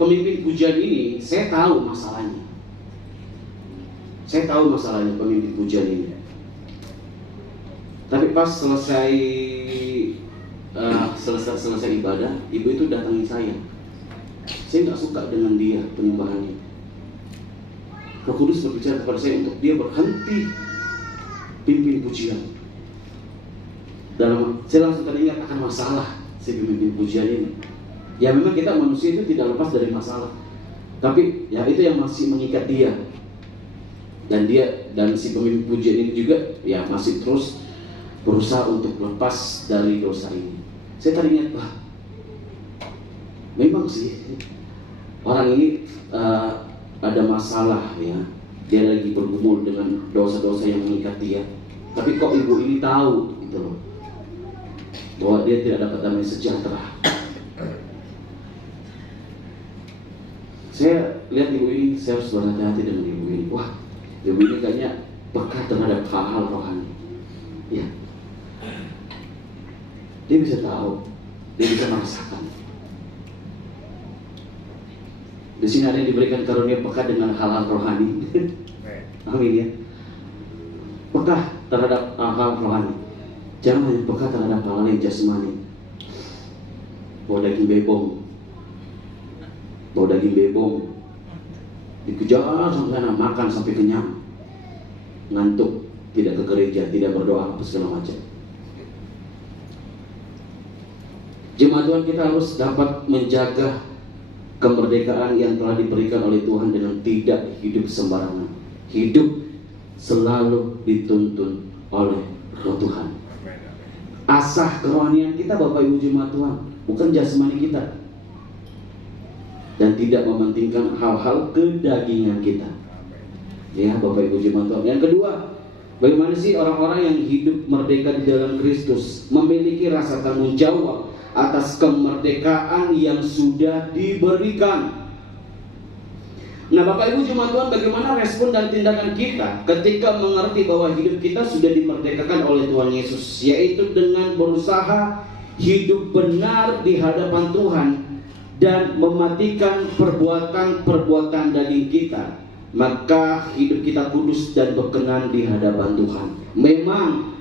pemimpin pujian ini, saya tahu masalahnya. Saya tahu masalahnya pemimpin pujian ini. Tapi pas selesai ibadah, ibu itu datangi saya. Saya nggak suka dengan dia penyembahannya. Roh Kudus berbicara kepada saya untuk dia berhenti pimpin pujian. Saya langsung teringat akan masalah si pemimpin pujian ini. Ya memang kita manusia itu tidak lepas dari masalah. Tapi ya itu yang masih mengikat dia. Dan si pemimpin pujian ini juga ya masih terus berusaha untuk lepas dari dosa ini. Saya teringat, memang sih orang ini ada masalah ya. Dia lagi bergumul dengan dosa-dosa yang mengikat dia. Tapi kok ibu ini tahu gitu loh, bahwa dia tidak dapat damai sejahtera. Saya lihat ibu ini, saya harus berhati-hati dengan ibu ini. Wah, ibu ini kayaknya peka terhadap hal-hal rohani. Ya, dia bisa tahu, dia bisa merasakan. Di sini ada yang diberikan karunia peka dengan hal-hal rohani. Amin ya. Peka terhadap hal-hal rohani. Jangan hanya peka terhadap hal-hal yang jasmani. Bawa daging bebong, dikejar sampai anak makan sampai kenyang, ngantuk, tidak ke gereja, tidak berdoa, apa segala macam. Jemaat Tuhan, kita harus dapat menjaga kemerdekaan yang telah diberikan oleh Tuhan dengan tidak hidup sembarangan. Hidup selalu dituntun oleh Roh Tuhan. Asah kerohanian kita, Bapak Ibu jemaat Tuhan, bukan jasmani kita. Dan tidak mementingkan hal-hal kedagingan kita. Ya Bapak Ibu jemaat Tuhan. Yang kedua, bagaimana sih orang-orang yang hidup merdeka di dalam Kristus memiliki rasa tanggung jawab atas kemerdekaan yang sudah diberikan. Nah Bapak Ibu jemaat Tuhan, bagaimana respon dan tindakan kita ketika mengerti bahwa hidup kita sudah dimerdekakan oleh Tuhan Yesus, yaitu dengan berusaha hidup benar di hadapan Tuhan dan mematikan perbuatan-perbuatan daging kita, maka hidup kita kudus dan berkenan di hadapan Tuhan. Memang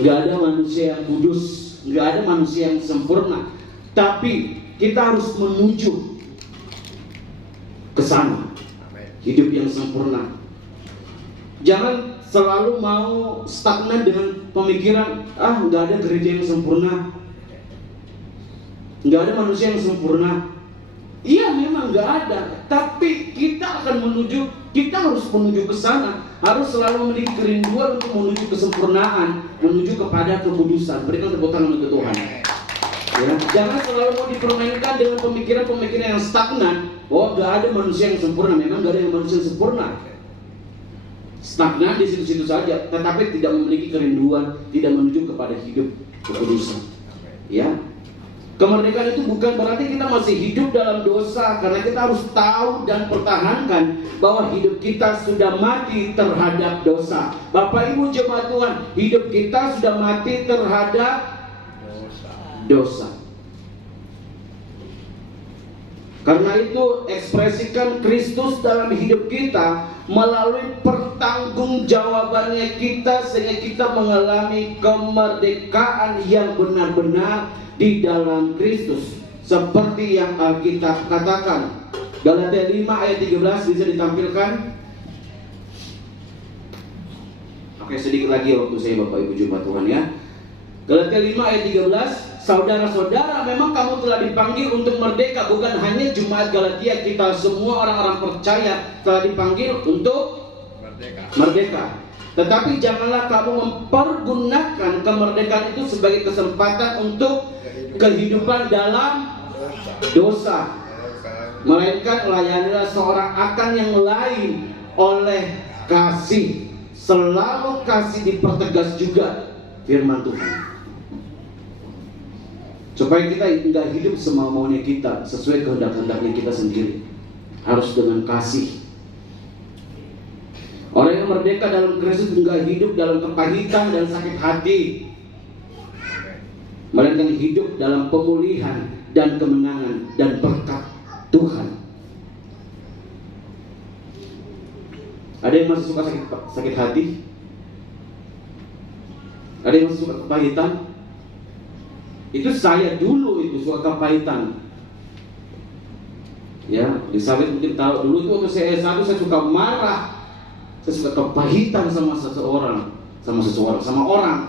nggak ada manusia yang kudus, nggak ada manusia yang sempurna, tapi kita harus menuju ke sana, hidup yang sempurna. Jangan selalu mau stagnan dengan pemikiran, nggak ada gereja yang sempurna, nggak ada manusia yang sempurna. Iya, memang nggak ada, tapi kita harus menuju ke sana, harus selalu memiliki kerinduan untuk menuju kesempurnaan, menuju kepada kekudusan. Berikan tepuk tangan untuk Tuhan. Ya, jangan selalu mau dipermainkan dengan pemikiran-pemikiran yang stagnan. Oh, nggak ada manusia yang sempurna. Memang nggak ada yang manusia yang sempurna. Stagnan di situ-situ saja, tetapi tidak memiliki kerinduan, tidak menuju kepada hidup kekudusan. Ya, kemerdekaan itu bukan berarti kita masih hidup dalam dosa, karena kita harus tahu dan pertahankan bahwa hidup kita sudah mati terhadap dosa. Bapak Ibu jemaat Tuhan, hidup kita sudah mati terhadap dosa. Karena itu ekspresikan Kristus dalam hidup kita melalui pertanggungjawabannya kita, sehingga kita mengalami kemerdekaan yang benar-benar di dalam Kristus, seperti yang Alkitab katakan. Galatia 5 ayat 13 bisa ditampilkan. Oke, sedikit lagi waktu saya Bapak Ibu jemaat Tuhan ya. Galatia 5 ayat 13, saudara-saudara, memang kamu telah dipanggil untuk merdeka. Bukan hanya jemaat Galatia, kita semua orang-orang percaya telah dipanggil untuk merdeka. Tetapi janganlah kamu mempergunakan kemerdekaan itu sebagai kesempatan untuk kehidupan dalam dosa, melainkan layanilah seorang akan yang lain oleh kasih. Selalu kasih dipertegas juga firman Tuhan, supaya kita nggak hidup semau-maunya kita, sesuai kehendak-hendaknya kita sendiri. Harus dengan kasih. Orang yang merdeka dalam Kristus nggak hidup dalam kepahitan dan sakit hati, melainkan hidup dalam pemulihan dan kemenangan dan berkat Tuhan. Ada yang masih suka sakit hati? Ada yang masih suka kepahitan? Itu saya dulu itu suka kepahitan. Ya, Elizabeth mungkin tahu dulu itu waktu saya S1 saya suka marah. Saya suka kepahitan sama orang.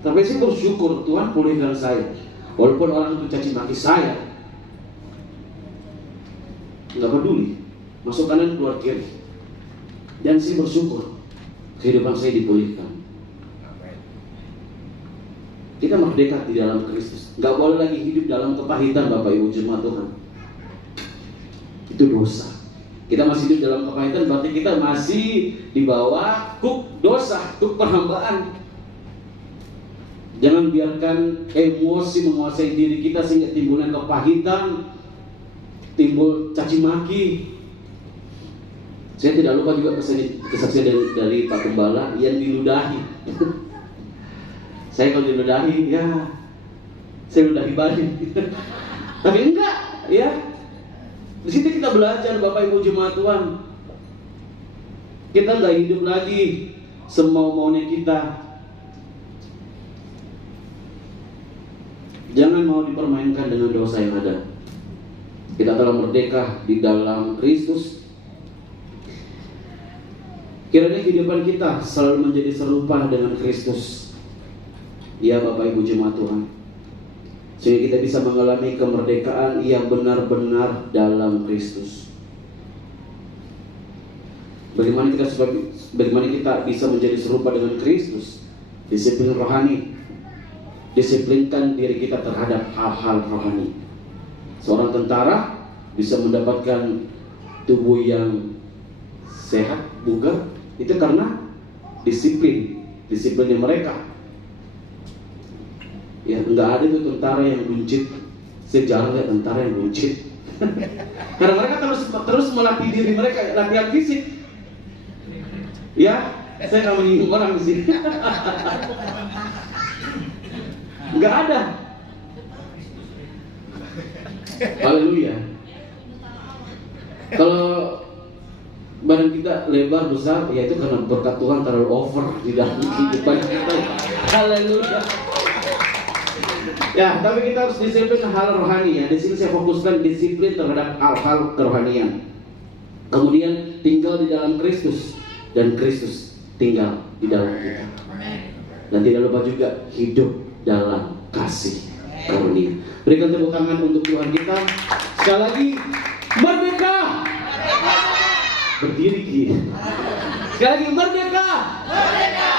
Tapi saya bersyukur Tuhan pulihkan saya. Walaupun orang itu caci maki saya, nggak peduli, masuk kanan keluar kiri. Dan saya bersyukur kehidupan saya dipulihkan. Kita merdeka di dalam Kristus. Nggak boleh lagi hidup dalam kepahitan, Bapak Ibu jemaat Tuhan. Itu dosa. Kita masih hidup dalam kepahitan, berarti kita masih di bawah kuk dosa, kuk perhambaan. Jangan biarkan emosi menguasai diri kita sehingga timbulnya kepahitan, timbul caci maki. Saya tidak lupa juga kesaksian dari Pak Gembala yang diludahi. Saya kalau diludahi, ya saya ludahi balik. Tapi enggak, ya. Di situ kita belajar Bapak Ibu jemaat Tuhan. Kita enggak hidup lagi semau-maunya kita. Jangan mau dipermainkan dengan dosa yang ada. Kita telah merdeka di dalam Kristus. Kiranya kehidupan kita selalu menjadi serupa dengan Kristus. Ya Bapak Ibu jemaat Tuhan, sehingga kita bisa mengalami kemerdekaan yang benar-benar dalam Kristus. Bagaimana kita bisa menjadi serupa dengan Kristus? Disiplin rohani. Disiplinkan diri kita terhadap hal-hal rohani. Seorang tentara bisa mendapatkan tubuh yang sehat, bugar, itu karena disiplinnya mereka. Ya, nggak ada itu tentara yang buncit. Saya jarang lihat tentara yang buncit. Karena mereka terus melatih diri mereka, latihan fisik. Ya, saya nggak menyinggung orang di sini. Nggak ada. Haleluya. Kalau badan kita lebar besar, ya itu karena berkat Tuhan terlalu over di dalam kehidupan kita. Haleluya. Ya, tapi kita harus disiplin hal rohani ya. Di sini saya fokuskan disiplin terhadap hal-hal kerohanian. Kemudian tinggal di dalam Kristus. dan Kristus tinggal di dalam kita. Dan tidak lupa juga hidup dalam kasih karunia. Berikan tepuk tangan untuk Tuhan kita. Sekali lagi, merdeka! Berdiri kita. Sekali lagi, merdeka!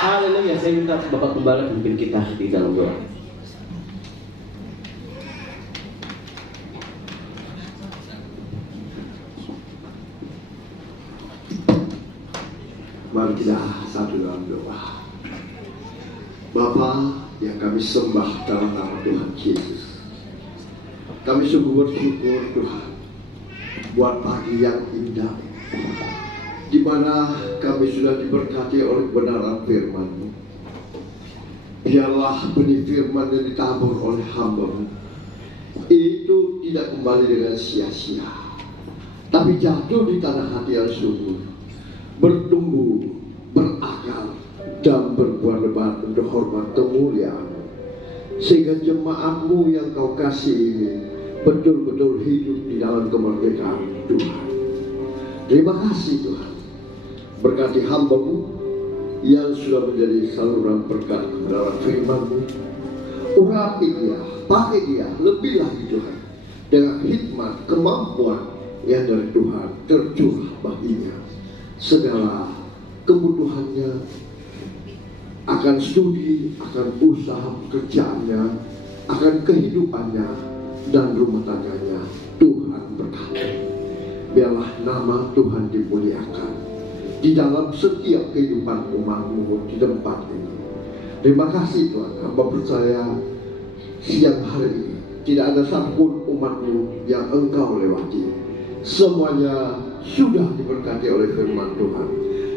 Haleluya. Saya minta Bapak Gembala pimpin kita di dalam doa. Mari kita satu dalam doa. Bapa yang kami sembah dalam nama Tuhan Yesus, kami sungguh bersyukur Tuhan buat pagi yang indah, di mana kami sudah diberkati oleh kebenaran firman-Mu. Biarlah benih firman yang ditabur oleh hamba-Mu itu tidak kembali dengan sia-sia, tapi jatuh di tanah hati yang subur, bertumbuh, berakar, dan berbuah lebat untuk hormat kemuliaan, sehingga jemaat-Mu yang Kau kasih ini betul-betul hidup di dalam kemerdekaan Tuhan. Terima kasih Tuhan. Berkati hamba-Mu yang sudah menjadi saluran berkat kebenaran firman-Mu. Urapi dia, pakai dia lebih lagi Tuhan, dengan hikmat, kemampuan yang dari Tuhan tercurah baginya. Segala kebutuhannya akan studi, akan usaha pekerjaannya, akan kehidupannya dan rumah tangganya, Tuhan berkati. Biarlah nama Tuhan dimuliakan di dalam setiap kehidupan umat-Mu di tempat ini. Terima kasih Tuhan. Hamba percaya siang hari ini tidak ada satupun umat-Mu yang Engkau lewati. Semuanya sudah diberkati oleh firman Tuhan.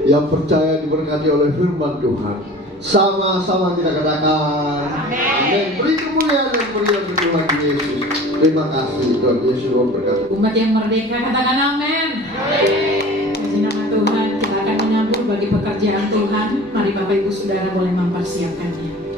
Yang percaya diberkati oleh firman Tuhan, sama-sama kita katakan amin. Beri kemuliaan dan kemuliaan bagi Tuhan Yesus. Terima kasih Tuhan Yesus memberkati. Umat yang merdeka katakan amin. Puji nama Tuhan. Kita akan menyambut bagi pekerjaan Tuhan. Mari Bapak Ibu Saudara boleh mempersiapkannya.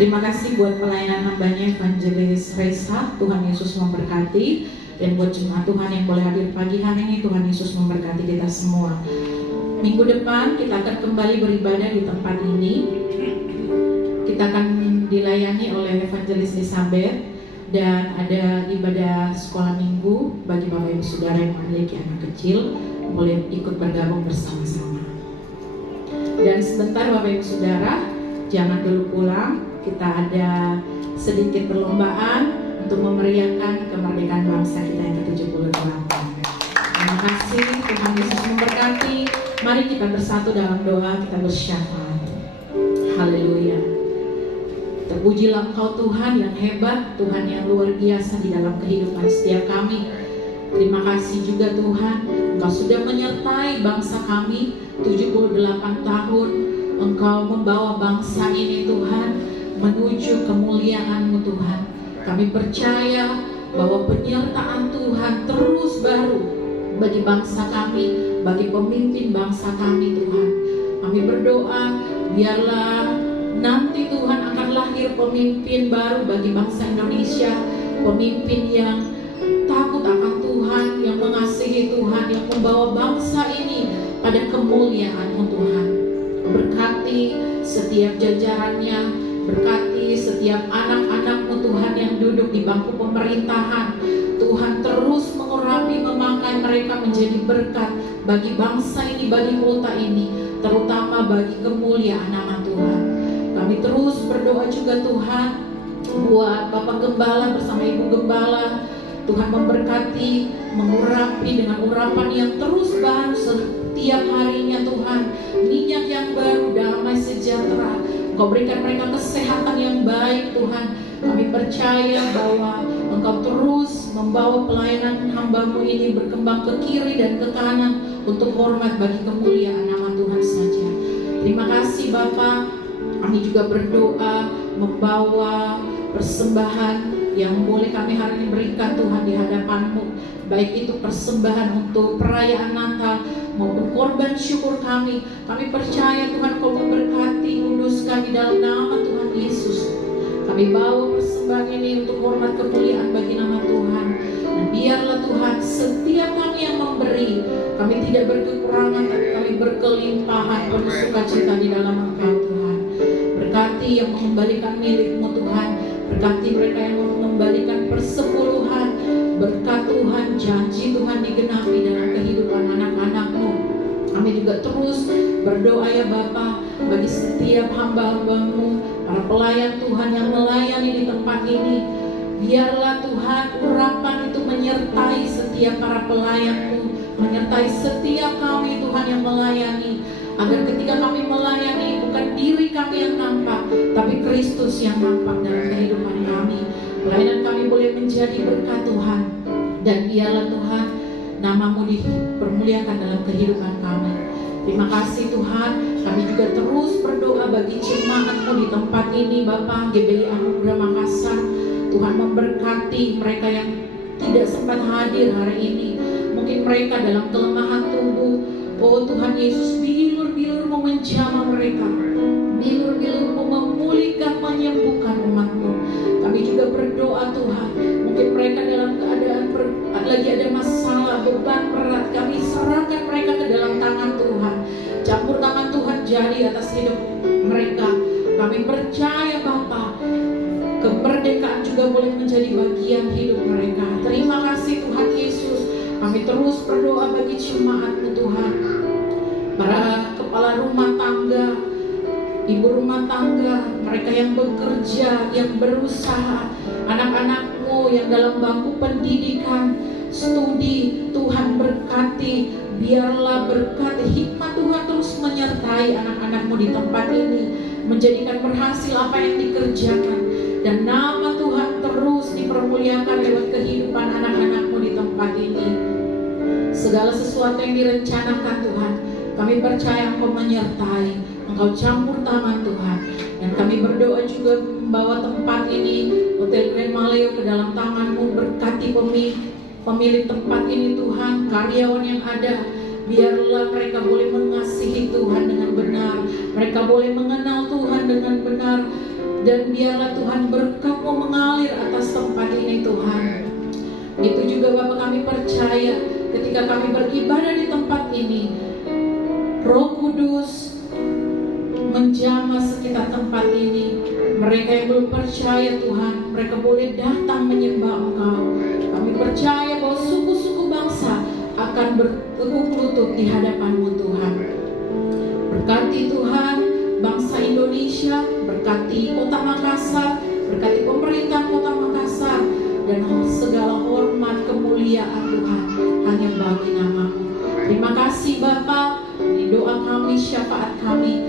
Terima kasih buat pelayanan hambanya Evangelis Reza, Tuhan Yesus memberkati. Dan buat jemaat Tuhan yang boleh hadir pagi hari ini, Tuhan Yesus memberkati kita semua. Minggu depan kita akan kembali beribadah di tempat ini. Kita akan dilayani oleh Evangelis Elizabeth dan ada ibadah sekolah minggu bagi Bapak Ibu Saudara yang memiliki anak kecil, boleh ikut bergabung bersama-sama. Dan sebentar Bapak Ibu Saudara, jangan dulu pulang, kita ada sedikit perlombaan untuk memeriahkan kemerdekaan bangsa kita yang ke-78. Terima kasih, Tuhan Yesus memberkati. Mari kita bersatu dalam doa, kita bersyafaat. Haleluya. Terpujilah Engkau Tuhan yang hebat, Tuhan yang luar biasa di dalam kehidupan setiap kami. Terima kasih juga Tuhan, Engkau sudah menyertai bangsa kami 78 tahun. Engkau membawa bangsa ini Tuhan menuju kemuliaan-Mu Tuhan. Kami percaya bahwa penyertaan Tuhan terus baru bagi bangsa kami, bagi pemimpin bangsa kami Tuhan. Kami berdoa biarlah nanti Tuhan akan lahir pemimpin baru bagi bangsa Indonesia, pemimpin yang takut akan Tuhan, yang mengasihi Tuhan, yang membawa bangsa ini pada kemuliaan-Mu Tuhan. Berkati setiap jajarannya, berkati setiap anak-anak-Mu Tuhan yang duduk di bangku pemerintahan. Tuhan terus mengurapi, memakai mereka menjadi berkat bagi bangsa ini, bagi kota ini, terutama bagi kemuliaan nama Tuhan. Kami terus berdoa juga Tuhan buat Bapak Gembala bersama Ibu Gembala. Tuhan memberkati, mengurapi dengan urapan yang terus baru setiap harinya Tuhan. Minyak yang baru, damai sejahtera. Engkau berikan mereka kesehatan yang baik Tuhan. Kami percaya bahwa Engkau terus membawa pelayanan hamba-Mu ini berkembang ke kiri dan ke kanan untuk hormat bagi kemuliaan nama Tuhan saja. Terima kasih Bapa. Kami juga berdoa membawa persembahan yang boleh kami hari ini berikan Tuhan di hadapan-Mu, baik itu persembahan untuk perayaan Natal maupun korban syukur kami. Kami percaya Tuhan Kau memberkati, kuduskan di dalam nama Tuhan Yesus. Kami bawa persembahan ini untuk hormat kemuliaan bagi nama Tuhan. Dan biarlah Tuhan setiap kami yang memberi, kami tidak berkekurangan, tapi kami berkelimpahan penuh sukacita di dalam Engkau Tuhan. Berkati yang mengembalikan milik-Mu Tuhan, berkati mereka yang mengembalikan persepuluhan. Berkat Tuhan, janji Tuhan digenapi dalam kehidupan anak-anak-Mu. Kami juga terus berdoa ya Bapa bagi setiap hamba-hamba-Mu, para pelayan Tuhan yang melayani di tempat ini. Biarlah Tuhan urapan itu menyertai setiap para pelayan-Mu, menyertai setiap kami Tuhan yang melayani. Agar ketika kami melayani bukan diri kami yang nampak, tapi Kristus yang nampak dalam kehidupan kami. Pelayanan kami boleh menjadi berkat Tuhan. Dan biarlah Tuhan nama-Mu dipermuliakan dalam kehidupan kami. Terima kasih Tuhan. Kami juga terus berdoa bagi jemaat-Mu di tempat ini Bapak GBI Anugerah Makassar. Tuhan memberkati mereka yang tidak sempat hadir hari ini. Mungkin mereka dalam kelemahan tubuh. Oh Tuhan Yesus, bilur-bilur-Mu menjamah mereka, bilur-bilur-Mu memulihkan, menyembuhkan umat-Mu. Kami juga berdoa Tuhan, mungkin mereka dalam keadaan lagi ada masalah, beban berat. Kami serahkan mereka ke dalam tangan Tuhan. Campur tangan Tuhan jadi atas hidup mereka. Kami percaya Bapa, kemerdekaan juga boleh menjadi bagian hidup mereka. Terima kasih Tuhan Yesus. Kami terus berdoa bagi jemaat-Mu Tuhan, para kepala rumah tangga, ibu rumah tangga, mereka yang bekerja, yang berusaha, anak-anak-Mu yang dalam bangku pendidikan, studi. Tuhan berkati, biarlah berkat hikmat Tuhan terus menyertai anak-anak-Mu di tempat ini, menjadikan berhasil apa yang dikerjakan, dan nama Tuhan terus dipermuliakan lewat kehidupan anak-anak-Mu di tempat ini. Segala sesuatu yang direncanakan Tuhan, kami percaya Engkau menyertai, Engkau campur tangan Tuhan. Dan kami berdoa juga membawa tempat ini, Hotel Grand Maleo, ke dalam tangan-Mu. Berkati pemilik tempat ini Tuhan, karyawan yang ada. Biarlah mereka boleh mengasihi Tuhan dengan benar, mereka boleh mengenal Tuhan dengan benar. Dan biarlah Tuhan berkat-Mu mengalir atas tempat ini Tuhan. Itu juga Bapa kami percaya ketika kami beribadah di tempat ini, Roh Kudus menjamah sekitar tempat ini. Mereka yang belum percaya Tuhan, mereka boleh datang menyembah Engkau. Kami percaya bahwa suku-suku bangsa akan berteguh lutut di hadapan-Mu Tuhan. Berkati Tuhan bangsa Indonesia, berkati kota Makassar, berkati pemerintah kota Makassar, dan segala hormat kemuliaan Tuhan hanya bagi nama-Mu. Terima kasih Bapa, di doa kami, syafaat kami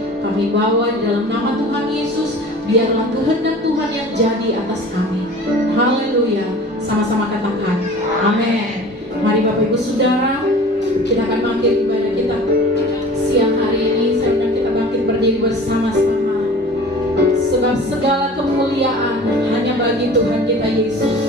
bawa di dalam nama Tuhan Yesus. Biarlah kehendak Tuhan yang jadi atas kami. Haleluya. Sama-sama katakan amin. Mari Bapak Ibu Saudara, kita akan bangkit ibadah kita siang hari ini. Saya undang kita bangkit berdiri bersama-sama, sebab segala kemuliaan hanya bagi Tuhan kita Yesus.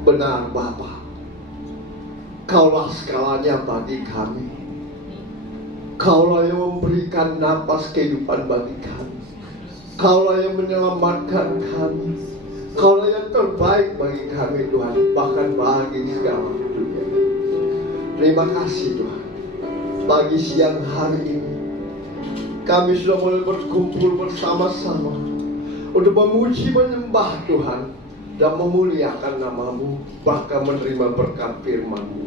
Benar Bapa, Kaulah segalanya bagi kami. Kaulah yang memberikan napas kehidupan bagi kami. Kaulah yang menyelamatkan kami. Kaulah yang terbaik bagi kami Tuhan, bahkan bagi segala dunia. Terima kasih Tuhan. Pagi siang hari ini kami sudah mulai berkumpul bersama-sama untuk memuji menyembah Tuhan dan memuliakan nama-Mu, bahkan menerima berkat firman-Mu.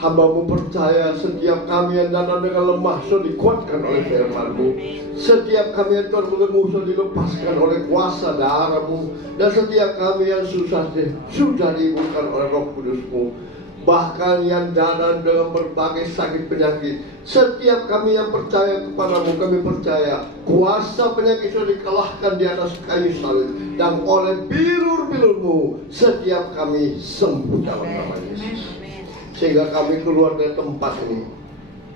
Hamba-Mu percaya setiap kami yang datang dengan lemah sudah dikuatkan oleh firman-Mu. Setiap kami yang tergelemus sudah dilepaskan oleh kuasa darah-Mu. Dan setiap kami yang susah sudah diibukan oleh Roh Kudus-Mu. Bahkan yang datang dengan berbagai sakit penyakit, setiap kami yang percaya kepada-Mu, kami percaya kuasa penyakit sudah dikalahkan di atas kayu salib. Dan oleh bilur-bilur-Mu setiap kami sembuh dalam nama Yesus. Sehingga kami keluar dari tempat ini,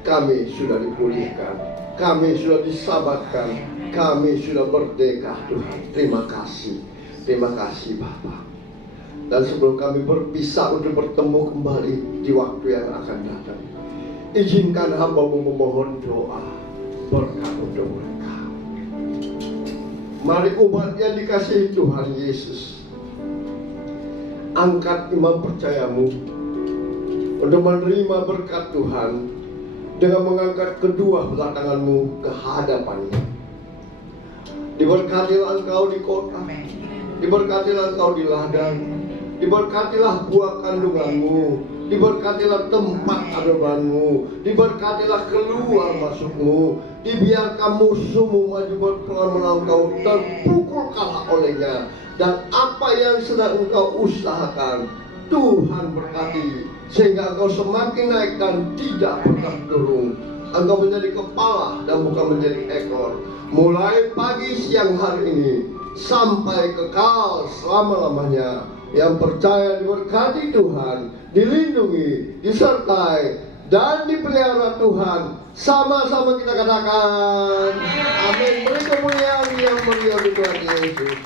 kami sudah dipulihkan, kami sudah disabarkan, kami sudah merdeka Tuhan. Terima kasih Bapa. Dan sebelum kami berpisah untuk bertemu kembali di waktu yang akan datang, izinkan hamba-Mu memohon doa berkat untuk mereka. Mari umat yang dikasihi Tuhan Yesus, angkat iman percayamu untuk menerima berkat Tuhan dengan mengangkat kedua belah tanganmu ke hadapan-Nya. Diberkatilah engkau di kota, diberkatilah engkau di ladang, diberkatilah buah kandunganmu, diberkatilah tempat adoranmu, diberkatilah keluar masukmu, dibiarkan musuhmu maju berperang melawan engkau, terpukul kalah olehnya. Dan apa yang sedang engkau usahakan, Tuhan berkati, sehingga engkau semakin naik dan tidak pernah turun. Engkau menjadi kepala dan bukan menjadi ekor. Mulai pagi siang hari ini sampai kekal selama-lamanya. Yang percaya diberkati Tuhan, dilindungi, disertai, dan dipelihara Tuhan. Sama-sama kita katakan amin. Beri kemuliaan yang meriah di Tuhan Yesus.